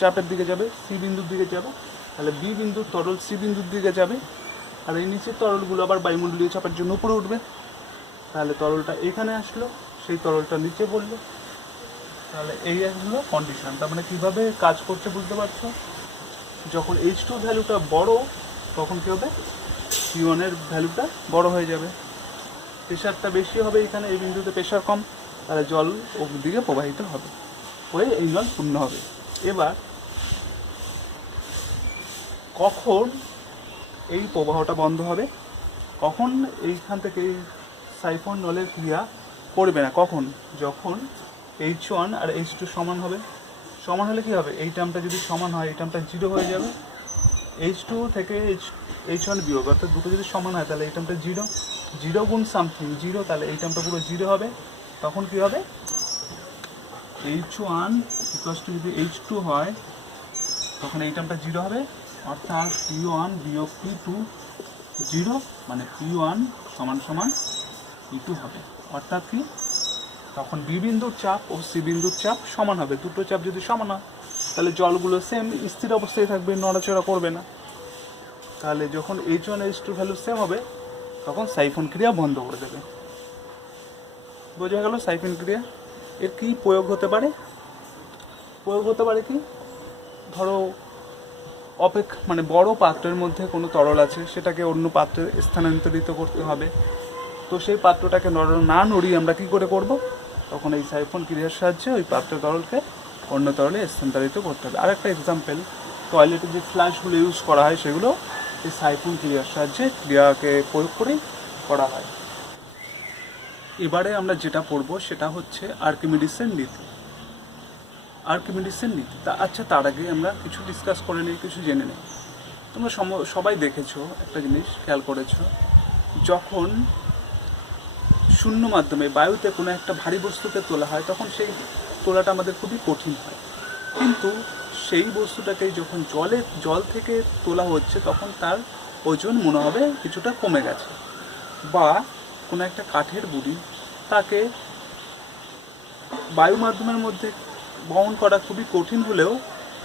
চাপের দিকে যাবে, সি বিন্দুর দিকে যাবে। তাহলে বি বিন্দুর তরল সি বিন্দুর দিকে যাবে, আর এই নিচের তরলগুলো আবার বায়ুমণ্ডলীয় চাপের জন্য উপরে উঠবে। তাহলে তরলটা এখানে আসলো, সেই তরলটা নিচে পড়লো। তাহলে এই হলো কন্ডিশন। তার মানে কীভাবে কাজ করছে বুঝতে পারছো? যখন H2 ভ্যালুটা বড়, তখন কী হবে? P1 এর ভ্যালুটা বড় হয়ে যাবে। প্রেশারটা বেশি হবে এখানে, এই বিন্দুতে প্রেশার কম, তাহলে জল ওর দিকে প্রবাহিত হবে, হয়ে এই জল শূন্য হবে। এবার কখন এই প্রবাহটা বন্ধ হবে? কখন এইখান থেকে এই সাইফন নলের ক্রিয়া করবে না? কখন? যখন H1 আর H2 সমান হবে। সমান হলে কি হবে? এই টার্মটা যদি সমান হয়, এই টার্মটা 0 হয়ে যাবে। H2 থেকে H1 বিয়োগ, অর্থাৎ দুটো যদি সমান হয় তাহলে এই টার্মটা 0 গুণ সামথিং 0, তাহলে এই টার্মটা পুরো 0 হবে। তখন কি হবে? H1 ইকুয়ালস টু যদি H2 হয়, তখন এই টার্মটা 0 হবে, অর্থাৎ P1 বিয়োগ P2 0, মানে P1 সমান সমান P2 হবে। অর্থাৎ কি? তখন বি বিন্দুর চাপ ও সি বিন্দুর চাপ সমান হবে। দুটো চাপ যদি সমান হয় তাহলে জলগুলো সেম স্থির অবস্থায় থাকবে, নড়াচড়া করবে না। তাহলে যখন H1 H2 ভ্যালু সেম হবে, তখন সাইফন ক্রিয়া বন্ধ করে দেবে। বোঝা গেল সাইফন ক্রিয়া? এর কি প্রয়োগ হতে পারে? প্রয়োগ হতে পারে কি? ধরো মানে বড় পাত্রের মধ্যে কোনো তরল আছে, সেটাকে অন্য পাত্রে স্থানান্তরিত করতে হবে। তো সেই পাত্রটাকে না নড়িয়ে আমরা কী করে করব? তখন এই সাইফন ক্রিয়ার সাহায্যে ওই পাত্রের তরলকে অন্য তরলে স্থানান্তরিত করতে হবে। আরেকটা এক্সাম্পল, টয়লেটে যে ফ্লাশগুলো ইউজ করা হয়, সেগুলো এই সাইফন ক্রিয়ার সাহায্যে ক্রিয়াকে প্রয়োগ করেই করা হয়। এবারে আমরা যেটা পড়বো সেটা হচ্ছে আর্কিমিডিসের নীতি। আর্কিমিডিসের নীতি। আচ্ছা, তার আগে আমরা কিছু ডিসকাস করে নিই, কিছু জেনে নিই। তোমরা সবাই দেখেছো, একটা জিনিস খেয়াল করেছো, যখন শূন্য মাধ্যমে বায়ুতে কোনো একটা ভারী বস্তুকে তোলা হয়, তখন সেই তোলাটা আমাদের খুবই কঠিন হয়। কিন্তু সেই বস্তুটাকে যখন জল থেকে তোলা হচ্ছে, তখন তার ওজন মনে হবে কিছুটা কমে গেছে। বা কোনো একটা কাঠের বুড়ি, তাকে বায়ু মাধ্যমের মধ্যে বহন করা খুবই কঠিন হলেও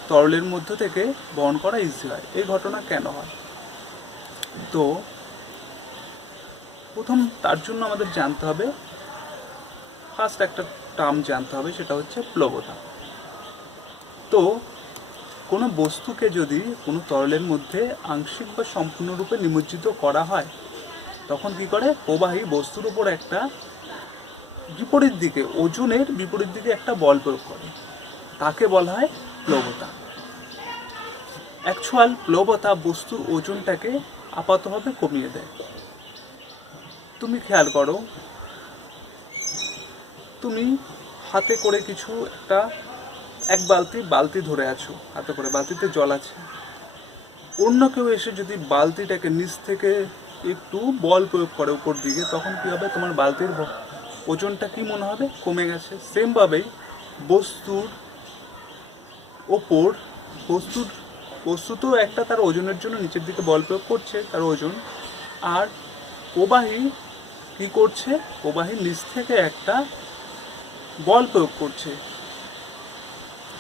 তরলের মধ্য থেকে বহন করা ইজি হয়। এই ঘটনা কেন হয়? তো প্রথম তার জন্য আমাদের জানতে হবে, ফার্স্ট একটা টার্ম জানতে হবে, সেটা হচ্ছে প্লবতা। তো কোনো বস্তুকে যদি কোনো তরলের মধ্যে আংশিক বা সম্পূর্ণরূপে নিমজ্জিত করা হয়, তখন কি করে? প্রবাহী বস্তুর উপর একটা বিপরীত দিকে, ওজনের বিপরীত দিকে একটা বল প্রয়োগ করে, তাকে বলা হয় প্লবতা। অ্যাকচুয়াল প্লবতা বস্তুর ওজনটাকে আপাতভাবে কমিয়ে দেয়। তুমি খেয়াল করো, তুমি হাতে করে কিছু এক বালতি ধরে আছো, হাতে করে বালতিতে জল আছে। অন্য কেউ এসে যদি বালতিটাকে নিচ থেকে একটু বল প্রয়োগ করে উপর দিকে, তখন কি হবে? তোমার বালতির ওজনটা কি মনে হবে, কমে গেছে। সেমভাবেই বস্তুর ওপর বস্তু তো একটা তার ওজনের জন্য নিচের দিকে বল প্রয়োগ করছে, তার ওজন। আর প্রবাহী কি করছে, প্রবাহী নিচ থেকে একটা বল প্রয়োগ করছে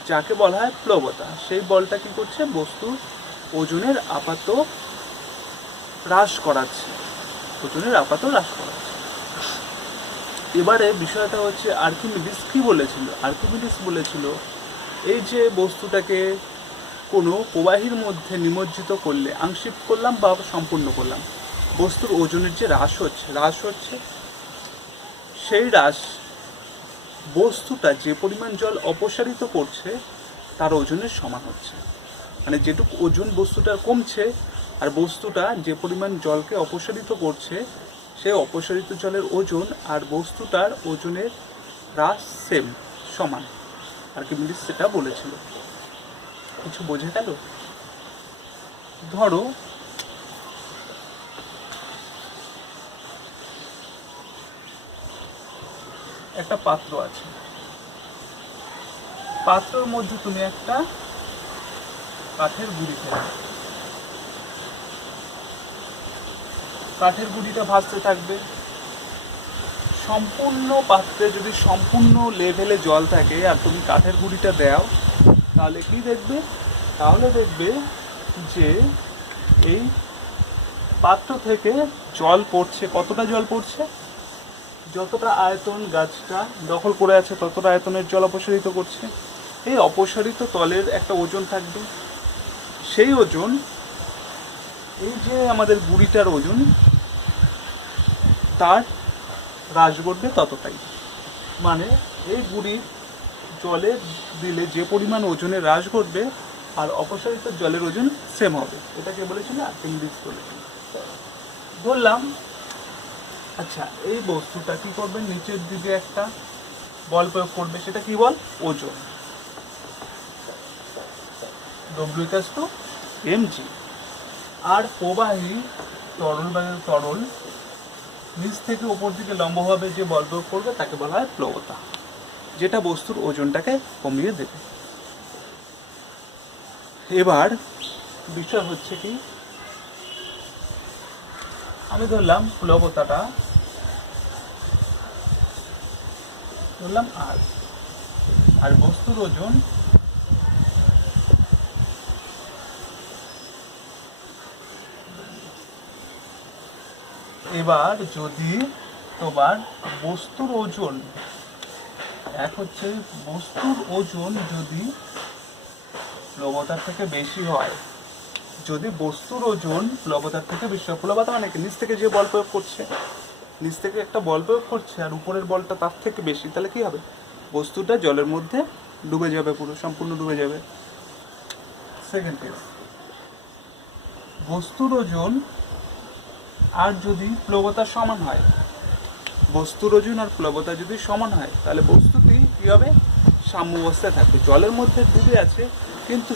যাকে বলা হয় প্লবতা। সেই বলটা কি করছে, বস্তুর ওজনের আপাত হ্রাস করাচ্ছে, ওজনের আপাত হ্রাস করাচ্ছে। এবারে বিষয়টা হচ্ছে আর্কিমিডিস কি বলেছিল। আর্কিমিডিস বলেছিল এই যে বস্তুটাকে কোনো প্রবাহীর মধ্যে নিমজ্জিত করলে, আংশিক করলাম বা সম্পূর্ণ করলাম, বস্তুর ওজনের যে হ্রাস হচ্ছে সেই হ্রাস বস্তুটা যে পরিমাণ জল অপসারিত করছে তার ওজনের সমান হচ্ছে। মানে যেটুকু ওজন বস্তুটার কমছে আর বস্তুটা যে পরিমাণ জলকে অপসারিত করছে, সেই অপসারিত জলের ওজন আর বস্তুটার ওজনের হ্রাস সেম, সমান। আর্কিমিডিস সেটা বলেছিল। কিছু বোঝা গেল? ধরো একটা পাত্র আছে, পাত্রের মধ্যে তুমি একটা কাঠের গুঁড়ি ফেলে, কাঠের গুঁড়িটা ভাসতে থাকবে। সম্পূর্ণ পাত্রে যদি সম্পূর্ণ লেভেলে জল থাকে আর তুমি কাঠের গুঁড়িটা দাও, তাহলে কি দেখবে, তাহলে দেখবে যে এই পাত্র থেকে জল পড়ছে। কতটা জল পড়ছে, যতটা আয়তন গাছটা দখল করে আছে ততটা আয়তনের জল অপসারিত করছে। এই অপসারিত তলের একটা ওজন থাকবে, সেই ওজন, এই যে আমাদের গুঁড়িটার ওজন, তার হ্রাস ঘটবে ততটাই। মানে এই গুঁড়ি জলে দিলে যে পরিমাণ ওজনের হ্রাস ঘটবে আর অপসারিত জলের ওজন সেম হবে। এটাকে বলেছিল আর্কিমিডিস বলেছিল। বললাম আচ্ছা, এই বস্তুটা কি করবে, নিচের দিকে একটা বল প্রয়োগ করবে, সেটা কি বল, ওজন, W=mg। আর প্রবাহী তরল নিচ থেকে উপর দিকে লম্বভাবে যে বল প্রয়োগ করবে তাকে বলা হয় প্লবতা, যেটা বস্তুর ওজনটাকে কমিয়ে দেবে। এবার বিষয় হচ্ছে কি, আমি ধরলাম প্লবতাটা ধরলাম আর বস্তুর ওজন এবার যদি তোমার বস্তুর ওজন হচ্ছে, বস্তুর ওজন যদি প্লবতার থেকে বেশি হয়, যদি বস্তুর ওজন প্লবতার থেকে বেশি হয়, প্লবতা মানে কি, নিচ থেকে যে বল প্রয়োগ করছে, নিচ থেকে একটা বল প্রয়োগ করছে আর উপরের বলটা তার থেকে বেশি, তাহলে কি হবে, বস্তুটা জলের মধ্যে ডুবে যাবে, পুরো সম্পূর্ণ ডুবে যাবে। সেকেন্ড কেস, বস্তুর ওজন আর যদি প্লবতা সমান হয়, বস্তুর ওজন আর প্লবতা যদি সমান হয়, তাহলে বস্তুটি কি হবে, সাম্য অবস্থায় থাকবে। জলের মধ্যে ডুবে আছে কিন্তু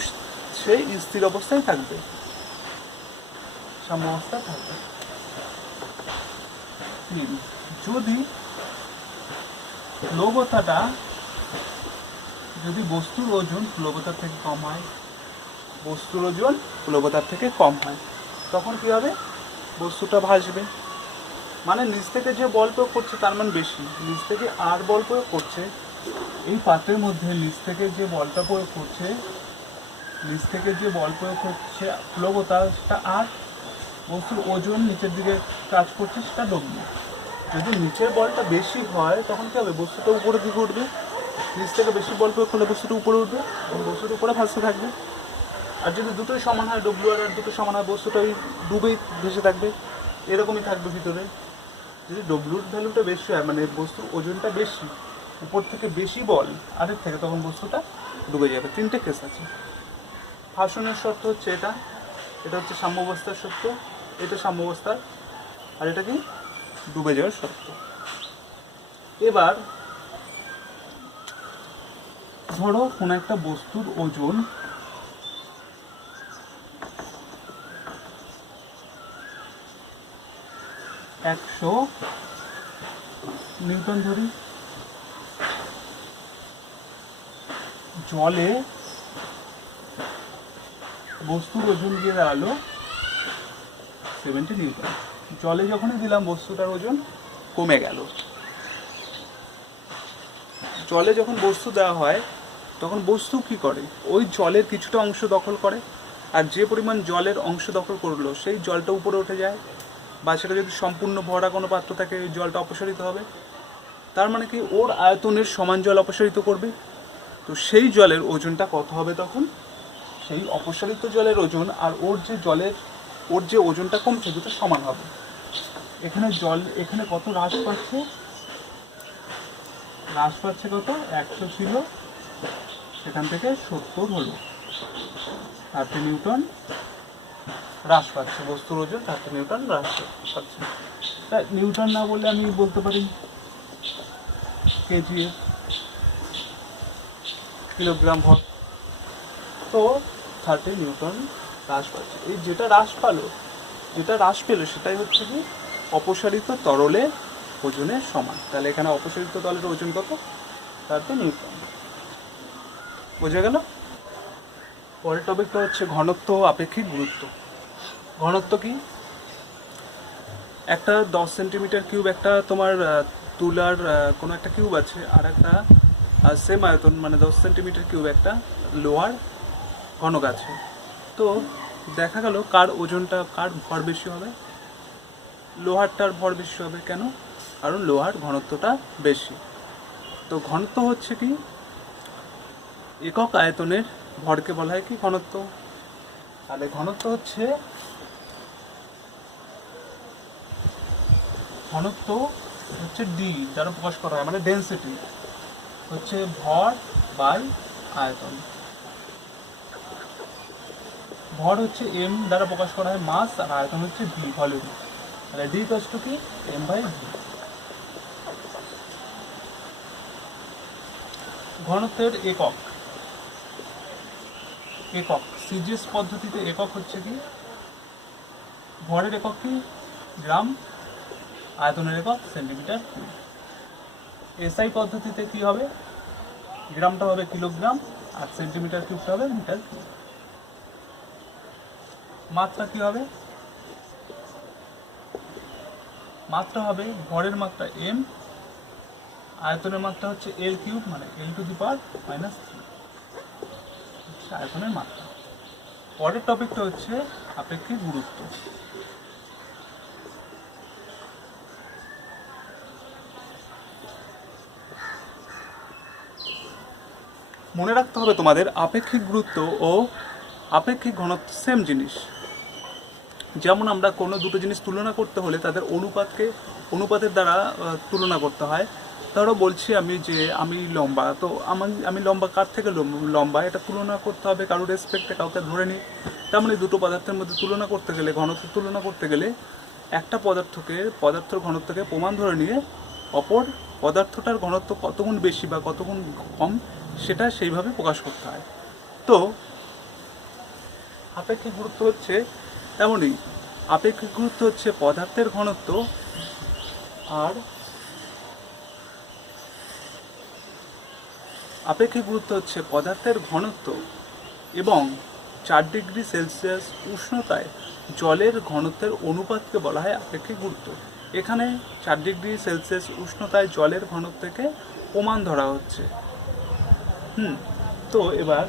সেই স্থির অবস্থায় থাকবে, সাম্য অবস্থায় থাকবে। যদি প্লবতাটা, যদি বস্তুর ওজন প্লবতার থেকে কম হয়, বস্তুর ওজন প্লবতার থেকে কম হয়, তখন কি হবে, বস্তুটা ভাসবে। মানে নিচ থেকে যে বল প্রয়োগ করছে তার মান বেশি, নিচ থেকে আর বল প্রয়োগ করছে, এই পাত্রের মধ্যে নিচ থেকে যে বলটা প্রয়োগ করছে, নিচ থেকে যে বল প্রয়োগ করছে প্লবতাটা, আর বস্তুর ওজন নিচের দিকে কাজ করছে সেটা ডব্লিউ। যদি নিচের বলটা বেশি হয় তখন কি হবে, বস্তুটা উপরের দিকে উঠবে, নিচ থেকে বেশি বল প্রয়োগ করলে বস্তুটা উপরে উঠবে এবং বস্তুর উপরে ভাসতে থাকবে। আর যদি দুটোই সমান হয়, ডব্লিউ আর দুটো সমান হয়, বস্তুটা ওই ডুবেই ভেসে থাকবে, এরকমই থাকবে ভিতরে। যদি ডব্লিউর ভ্যালুটা বেশি হয়, মানে বস্তুর ওজনটা বেশি, উপর থেকে বেশি বল আরের থেকে, তখন বস্তুটা ডুবে যাবে। তিনটে কেস আছে। ভাসনের শর্ত হচ্ছে এটা, এটা হচ্ছে সাম্যাবস্থার শর্ত, এটা সাম্যাবস্থার, আর এটা কি, ডুবে যাওয়ার শর্ত। এবার ধরো কোনো একটা বস্তুর ওজন 100 নিউটন ধরি, জলে বস্তুর ওজন দিয়ে দাঁড়ালো 70 নিউটন। জলে যখনই দিলাম বস্তুটার ওজন কমে গেল। জলে যখন বস্তু দেওয়া হয় তখন বস্তু কি করে, ওই জলের কিছুটা অংশ দখল করে, আর যে পরিমাণ জলের অংশ দখল করলো সেই জলটা উপরে উঠে যায়, বা সেটা যদি সম্পূর্ণ ভরা কোনো পাত্র থাকে ওই জলটা অপসারিত হবে। তার মানে কি ওর আয়তনের সমান জল অপসারিত করবে। তো সেই জলের ওজনটা কত হবে তখন, সেই অপসারিত জলের ওজন আর ওর যে ওজনটা কমছে দুটো সমান হবে। এখানে জল এখানে কত হ্রাস পাচ্ছে, কত 100 ছিল, সেখান থেকে 70 হলো, 30 নিউটন হ্রাস পাচ্ছে, বস্তুর ওজন 30 নিউটন হ্রাস পাচ্ছে। তাই নিউটন না বললে আমি বলতে পারি কেজি, কিলোগ্রাম ভর। তো 30 নিউটন হ্রাস পাচ্ছে। এই যেটা হ্রাস পেলো সেটাই হচ্ছে কি অপসারিত তরলের ওজনের সমান। তাহলে এখানে অপসারিত তরলের ওজন কত, 30 নিউটন। বোঝা গেল? পরের টপিকটা হচ্ছে ঘনত্ব ও আপেক্ষিক গুরুত্ব। ঘনত্ব কি, একটা 10 সেন্টিমিটার কিউব, একটা তোমার তুলার কোনো একটা কিউব আছে, আর একটা সেম আয়তন মানে 10 সেন্টিমিটার কিউব একটা লোহার ঘনক আছে। তো দেখা গেল কার ভর বেশি হবে, লোহারটার ভর বেশি হবে। কেন? কারণ লোহার ঘনত্বটা বেশি। তো ঘনত্ব হচ্ছে কি, একক আয়তনের ভরকে বলা হয় কি ঘনত্ব। তাহলে ঘনত্ব হচ্ছে ডি দ্বারা প্রকাশ করা হয়, মানে ডেনসিটি হচ্ছে ভর বাই আয়তন। ভর হচ্ছে এম দ্বারা প্রকাশ করা হয় মাস, আর আয়তন হচ্ছে ভি ভলিউম। তাহলে ডি ইকুয়ালস টু কি এম বাই ভি। ঘনত্বের একক সিজিএস পদ্ধতিতে একক হচ্ছে কি, ভরের একক কি গ্রাম, আয়তনের একক সেন্টিমিটার কিউব। এসআই পদ্ধতিতে কি হবে, গ্রামটা হবে কিলোগ্রাম আর সেন্টিমিটার কিউবটা হবে মিটার কিউব। মাত্রা কি হবে, মাত্রা হবে ভরের মাত্রা এম, আয়তনের মাত্রা হচ্ছে এল কিউব, মানে এল টু দি পাওয়ার -3 আয়তনের মাত্রা। পরের টপিকটা হচ্ছে আপেক্ষিক গুরুত্ব। মনে রাখতে হবে তোমাদের আপেক্ষিক গুরুত্ব ও আপেক্ষিক ঘনত্ব সেম জিনিস। যেমন আমরা কোনো দুটো জিনিস তুলনা করতে হলে তাদের অনুপাতের দ্বারা তুলনা করতে হয়। ধরো বলছি আমি লম্বা, তো আমি লম্বা কার থেকে লম্বা এটা তুলনা করতে হবে কারোর রেসপেক্টে, কাউকে ধরে নিই। তেমনি দুটো পদার্থের মধ্যে তুলনা করতে গেলে, ঘনত্ব তুলনা করতে গেলে একটা পদার্থের ঘনত্বকে প্রমাণ ধরে নিয়ে অপর পদার্থটার ঘনত্ব কতগুণ বেশি বা কতগুণ কম সেটা সেইভাবে প্রকাশ করতে হয়। তো আপেক্ষিক গুরুত্ব হচ্ছে তেমনই, আপেক্ষিক গুরুত্ব হচ্ছে পদার্থের ঘনত্ব আর আপেক্ষিক গুরুত্ব হচ্ছে পদার্থের ঘনত্ব এবং 4 ডিগ্রি সেলসিয়াস উষ্ণতায় জলের ঘনত্বের অনুপাতকে বলা হয় আপেক্ষিক গুরুত্ব। এখানে 4 ডিগ্রি সেলসিয়াস উষ্ণতায় জলের ঘনত্বকে প্রমাণ ধরা হচ্ছে। তো এবার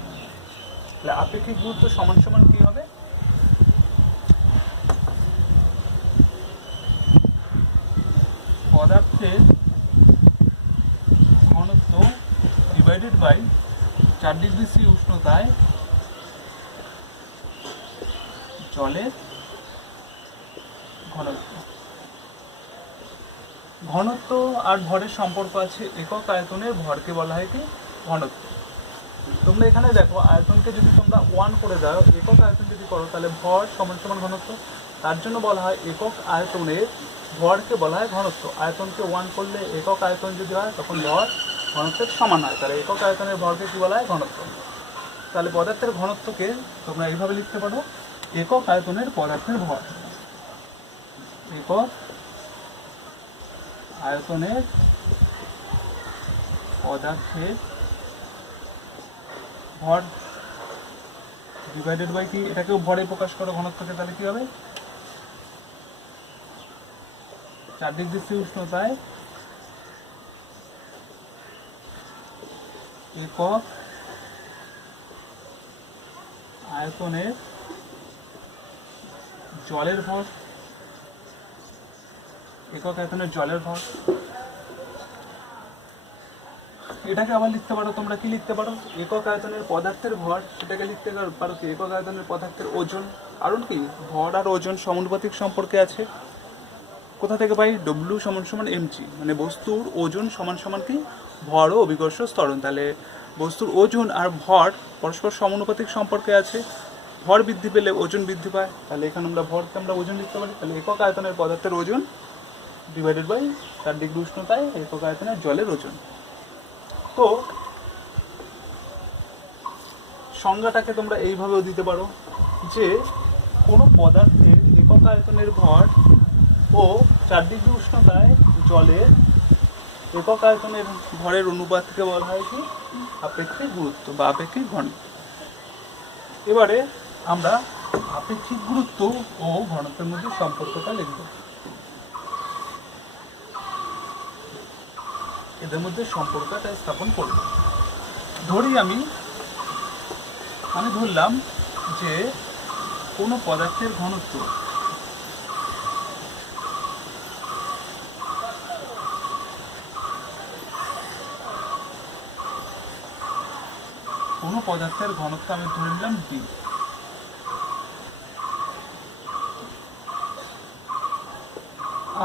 আপেক্ষিক গুরুত্ব সমান সমান কি হবে, পদার্থের ঘনত্ব ডিভাইডেড বাই 4 ডিগ্রি সি উষ্ণতায় জলের ঘনত্ব। ঘনত্ব আর ভরের সম্পর্ক আছে, একক আয়তনের ভরকে বলা হয় কি ঘনত্ব। তোমরা এখানে দেখো আয়তনকে যদি তোমরা 1 করে দাও, একক আয়তন যদি করো তাহলে ভর সমান সমান ঘনত্ব। তার জন্য বলা হয় একক আয়তনের ভরকে বলা হয় ঘনত্ব। আয়তনকে 1 করলে একক আয়তন যদি হয় তখন ভর ঘনত্বের সমান হয়, তাহলে একক আয়তনের ভরকে কি বলা হয় ঘনত্ব। তাহলে পদার্থের ঘনত্বকে তোমরা এইভাবে লিখতে পারো, একক আয়তনের পদার্থের ভর, একক আয়তনের পদার্থের ভর ডিভাইডেড বাই কি, এটাকেও ভরে প্রকাশ করো ঘনত্বকে, তাহলে কি হবে 4 ডিগ্রি সি উষ্ণতায় একক আয়তনের জলের ভর, একক আয়তনের জলের ভর। এটাকে আবার লিখতে পারো তোমরা, কি লিখতে পারো, একক আয়তনের পদার্থের ভর, সেটাকে লিখতে পারো কি একক আয়তনের পদার্থের ওজন। কারণ কি ভর আর ওজন সমানুপাতিক সম্পর্কে আছে। কোথা থেকে পাই, ডব্লিউ সমান সমান এমজি, মানে বস্তুর ওজন সমান সমান কি ভর ও অভিকর্ষ ত্বরণ। তাহলে বস্তুর ওজন আর ভর পরস্পর সমানুপাতিক সম্পর্কে আছে। ভর বৃদ্ধি পেলে ওজন বৃদ্ধি পায়, তাহলে এখানে আমরা ভরকে আমরা ওজন লিখতে পারি। তাহলে একক আয়তনের পদার্থের ওজন ডিভাইডেড বাই 4 ডিগ্রি উষ্ণতায় একক আয়তনের জলের ওজন। তো সংজ্ঞাটাকে তোমরা এইভাবেও দিতে পারো যে কোনো পদার্থের একক আয়তনের ভর ও 4 ডিগ্রি উষ্ণতায় জলের একক আয়তনের ভরের অনুপাতকে বলা হয় কি আপেক্ষিক গুরুত্ব বা আপেক্ষিক ঘনত্ব। এবারে আমরা আপেক্ষিক গুরুত্ব ও ঘনত্বের মধ্যে সম্পর্কটা লিখব। এদের মধ্যে সম্পর্কটা স্থাপন করব। ধরি আমি ধরলাম যে কোনো পদার্থের ঘনত্ব আমি ধরে নিলাম ডি,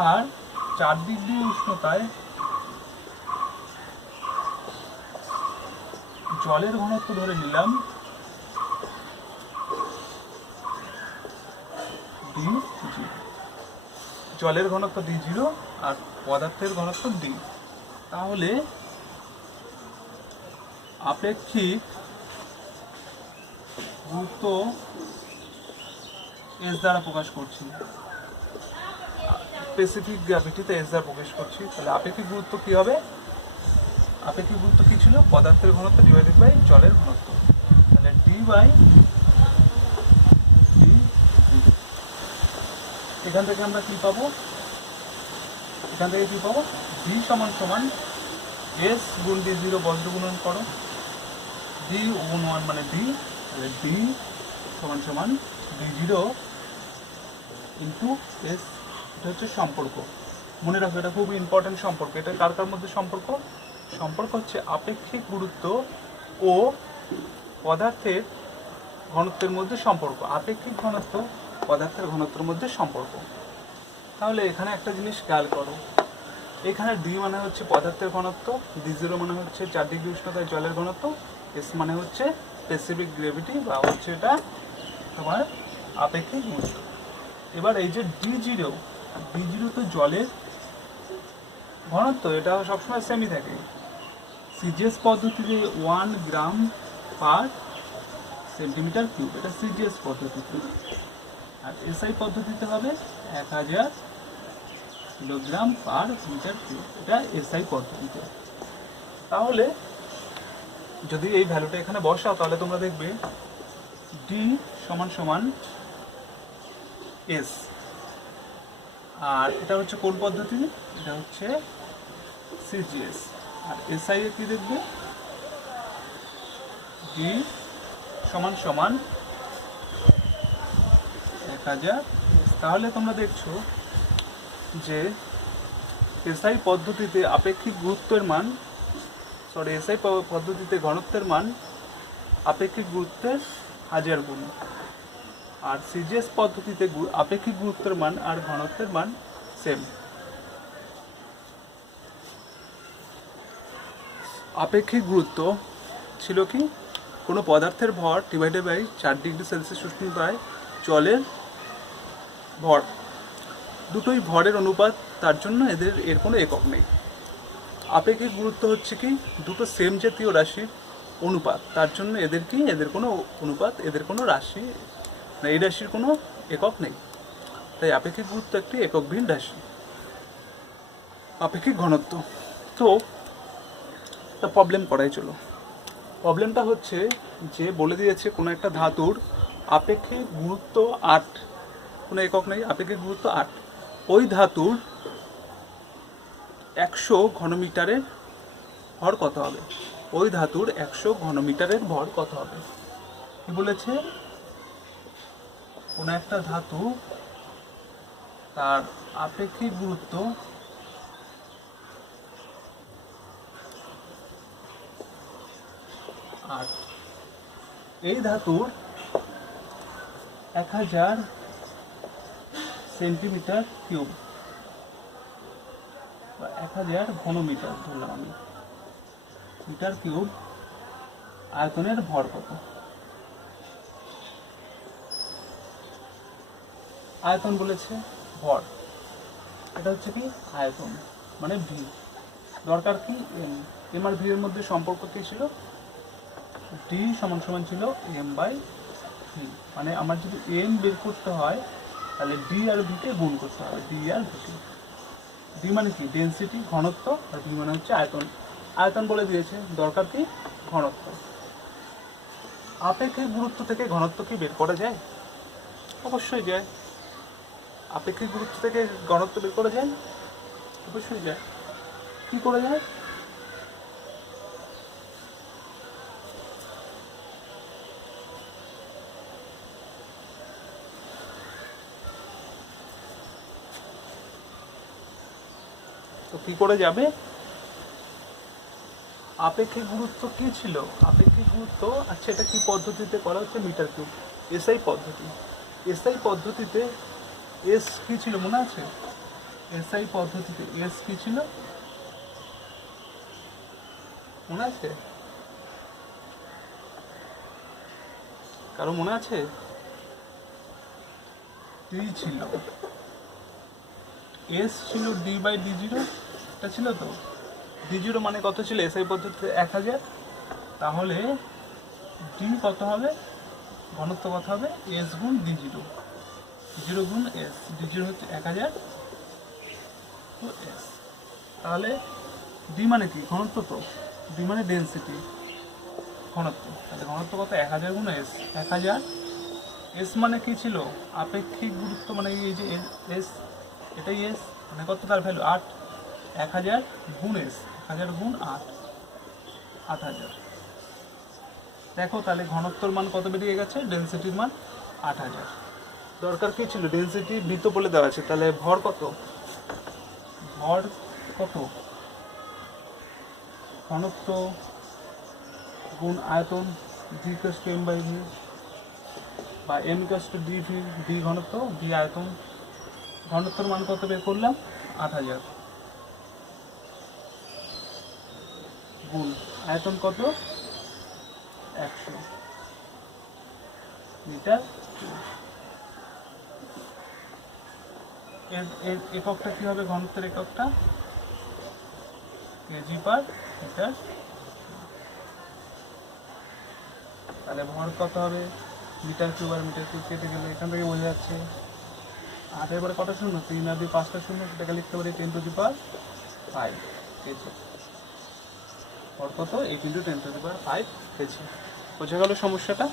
আর 4 ডিগ্রি উষ্ণতায় জলের ঘনত্ব ধরে নিলাম ডি জি, জলের ঘনত্ব ডি জিরো আর পদার্থের ঘনত্ব ডি। তাহলে আপেক্ষিক গুরুত্ব এস দ্বারা প্রকাশ করছি, স্পেসিফিক গ্র্যাভিটিতে এস দ্বারা প্রকাশ করছি। তাহলে আপেক্ষিক গুরুত্ব কি হবে, আপেক্ষিক গুরুত্ব কি ছিল, পদার্থের ঘনত্ব ডিভাইডেড বাই জলের ঘনত্ব। তাহলে ডি বাই ডি, এখান থেকে আমরা কি পাবো, ডি সমান সমান এস গুণ ডি জিরো বজ্র গুণন করো, ডি গুণ 1 মানে ডি, তাহলে ডি সমান সমান ডি জিরো ইন্টু এস। এটা হচ্ছে সম্পর্ক, মনে রাখো এটা খুব ইম্পর্টেন্ট সম্পর্ক। এটা কার কার মধ্যে সম্পর্ক হচ্ছে আপেক্ষিক গুরুত্ব ও পদার্থের ঘনত্বের মধ্যে সম্পর্ক, আপেক্ষিক ঘনত্ব পদার্থের ঘনত্বের মধ্যে সম্পর্ক। তাহলে এখানে একটা জিনিস খেয়াল করো, এখানে ডি মানে হচ্ছে পদার্থের ঘনত্ব, ডি জিরো মানে হচ্ছে 4 ডিগ্রি উষ্ণতায় জলের ঘনত্ব, এস মানে হচ্ছে স্পেসিফিক গ্র্যাভিটি বা হচ্ছে এটা তোমার আপেক্ষিক গুরুত্ব। এবার এই যে ডি জিরো তো জলের ঘনত্ব, এটা সবসময় সেমই থাকে। সিজিএস পদ্ধতিতে 1 গ্রাম পার সেন্টিমিটার কিউব, এটা সিজিএস পদ্ধতিতে, আর এসআই পদ্ধতিতে হবে 1000 কিলোগ্রাম পার মিটার কিউব, এটা এসআই পদ্ধতিতে। তাহলে যদি এই ভ্যালুটা এখানে বসাও তাহলে তোমরা দেখবে ডি সমান সমান এস, আর এটা হচ্ছে কোন পদ্ধতি, এটা হচ্ছে সিজিএস। আর এসআই এ কি দেখবে, ডি সমান সমান 1000। তাহলে তোমরা দেখছো যে এসআই পদ্ধতিতে আপেক্ষিক গুরুত্বের মান, এসআই পদ্ধতিতে ঘনত্বের মান আপেক্ষিক গুরুত্বের 1000 গুণ, আর সিজিএস পদ্ধতিতে আপেক্ষিক গুরুত্বের মান আর ঘনত্বের মান সেম। আপেক্ষিক গুরুত্ব ছিল কি, কোনো পদার্থের ভর ডিভাইডেড বাই 4 ডিগ্রি সেলসিয়াস উষ্ণতায় জলের ভর, দুটোই ভরের অনুপাত, তার জন্য এর কোনো একক নেই। আপেক্ষিক গুরুত্ব হচ্ছে কি দুটো সেম জাতীয় রাশির অনুপাত, তার জন্য এদের কোনো অনুপাত, এদের কোনো রাশি, এই রাশির কোনো একক নেই, তাই আপেক্ষিক গুরুত্ব একটি এককবিহীন রাশি। আপেক্ষিক ঘনত্ব। তো একটা প্রবলেম করাই চলো। প্রবলেমটা হচ্ছে যে বলে দিয়েছে কোনো একটা ধাতুর আপেক্ষিক গুরুত্ব 8, কোনো একক নেই, আপেক্ষিক গুরুত্ব 8। ওই ধাতুর 100 ঘনমিটারের ভর কত হবে? ওই ধাতুর 100 ঘনমিটারের ভর কত হবে? কি বলেছে? কোনো একটা ধাতু তার আপেক্ষিক গুরুত্ব 8, এই ধাতুর 1000 সেন্টিমিটার কিউব বা 1000 ঘনমিটার ধরলাম আমি, মিটার কিউব আয়তনের ভর কত? আয়তন বলেছে, ভর এটা হচ্ছে কি আয়তন মানে ভি। দরকার কি এম। এম আর ভি এর মধ্যে সম্পর্ক কি ছিল? ডি সমান সমান ছিল এম বাই ভি। মানে আমার যদি এম বের করতে হয় তাহলে ডি আর ভিকে গুণ করতে হবে, ডি আর ভিকে। ডি মানে কি ডেনসিটি ঘনত্ব, আর ভি মানে হচ্ছে আয়তন। আয়তন বলে দিয়েছে, দরকার কি ঘনত্ব। আপেক্ষিক গুরুত্ব থেকে ঘনত্ব কি বের করা যায়? অবশ্যই যায়। আপেক্ষিক গুরুত্ব থেকে ঘনত্ব বের করা যায়? অবশ্যই যায়। কি করে যায়? তো কি করে যাবে? আপেক্ষিক গুরুত্ব কি ছিল? আপেক্ষিক গুরুত্ব, আচ্ছা এটা কি পদ্ধতিতে করা হচ্ছে? মিটার কিউব, এসআই পদ্ধতি। এসআই পদ্ধতিতে এস কি ছিল মনে আছে? এসআই পদ্ধতিতে এস কি ছিল মনে আছে? কারো মনে আছে? টি ছিল, এস ছিল ডি বাই ডি জিরো, এটা ছিল তো। ডি জিরো মানে কত ছিল এসআই পদ্ধতিতে? 1000। তাহলে ডি কত হবে? ঘনত্ব কত হবে? এস গুণ ডি জিরো, জিরো গুণ এস। ডি জিরো হচ্ছে 1000 তো এস। তাহলে ডি মানে কি ঘনত্ব, তো ডি মানে ডেনসিটি ঘনত্ব। তাহলে ঘনত্ব কত? 1000 গুণ এস। 1000 এস মানে কি ছিল? আপেক্ষিক গুরুত্ব মানে এই যে এস, এটাই এস মানে কত? তার ভ্যালু 8। 1000 গুণ এস, 1000 গুণ 8, 8000। দেখো তাহলে ঘনত্বর মান কত বেরিয়ে গেছে? ডেনসিটির মান 8000। দরকার কি ছিল? ডেনসিটি বৃত্ত বলে দেওয়া আছে, তাহলে ভর কত? ভর কত? ঘনত্ব গুণ আয়তন, V equals to m by V, বা m equals to d V. D ঘনত্ব, ভি আয়তন। ঘনত্বর মান কত বের করলাম? 8000 গুণ আয়তন কত? 100 মিটার। এর এককটা কি হবে? ঘনত্বের এককটা কেজি পার মিটার। তাহলে ভর কত হবে? মিটার কিউব আর মিটার কিউব কেটে গেলে এখান থেকে বোঝা যাচ্ছে 8 পরে কত শূন্য? 3 আর 2 5টা শূন্য, সেটাকে লিখতে পারি 10⁵ কেজি। ভর কত? 8 × 10⁵ কেজি। বোঝা গেল সমস্যাটা?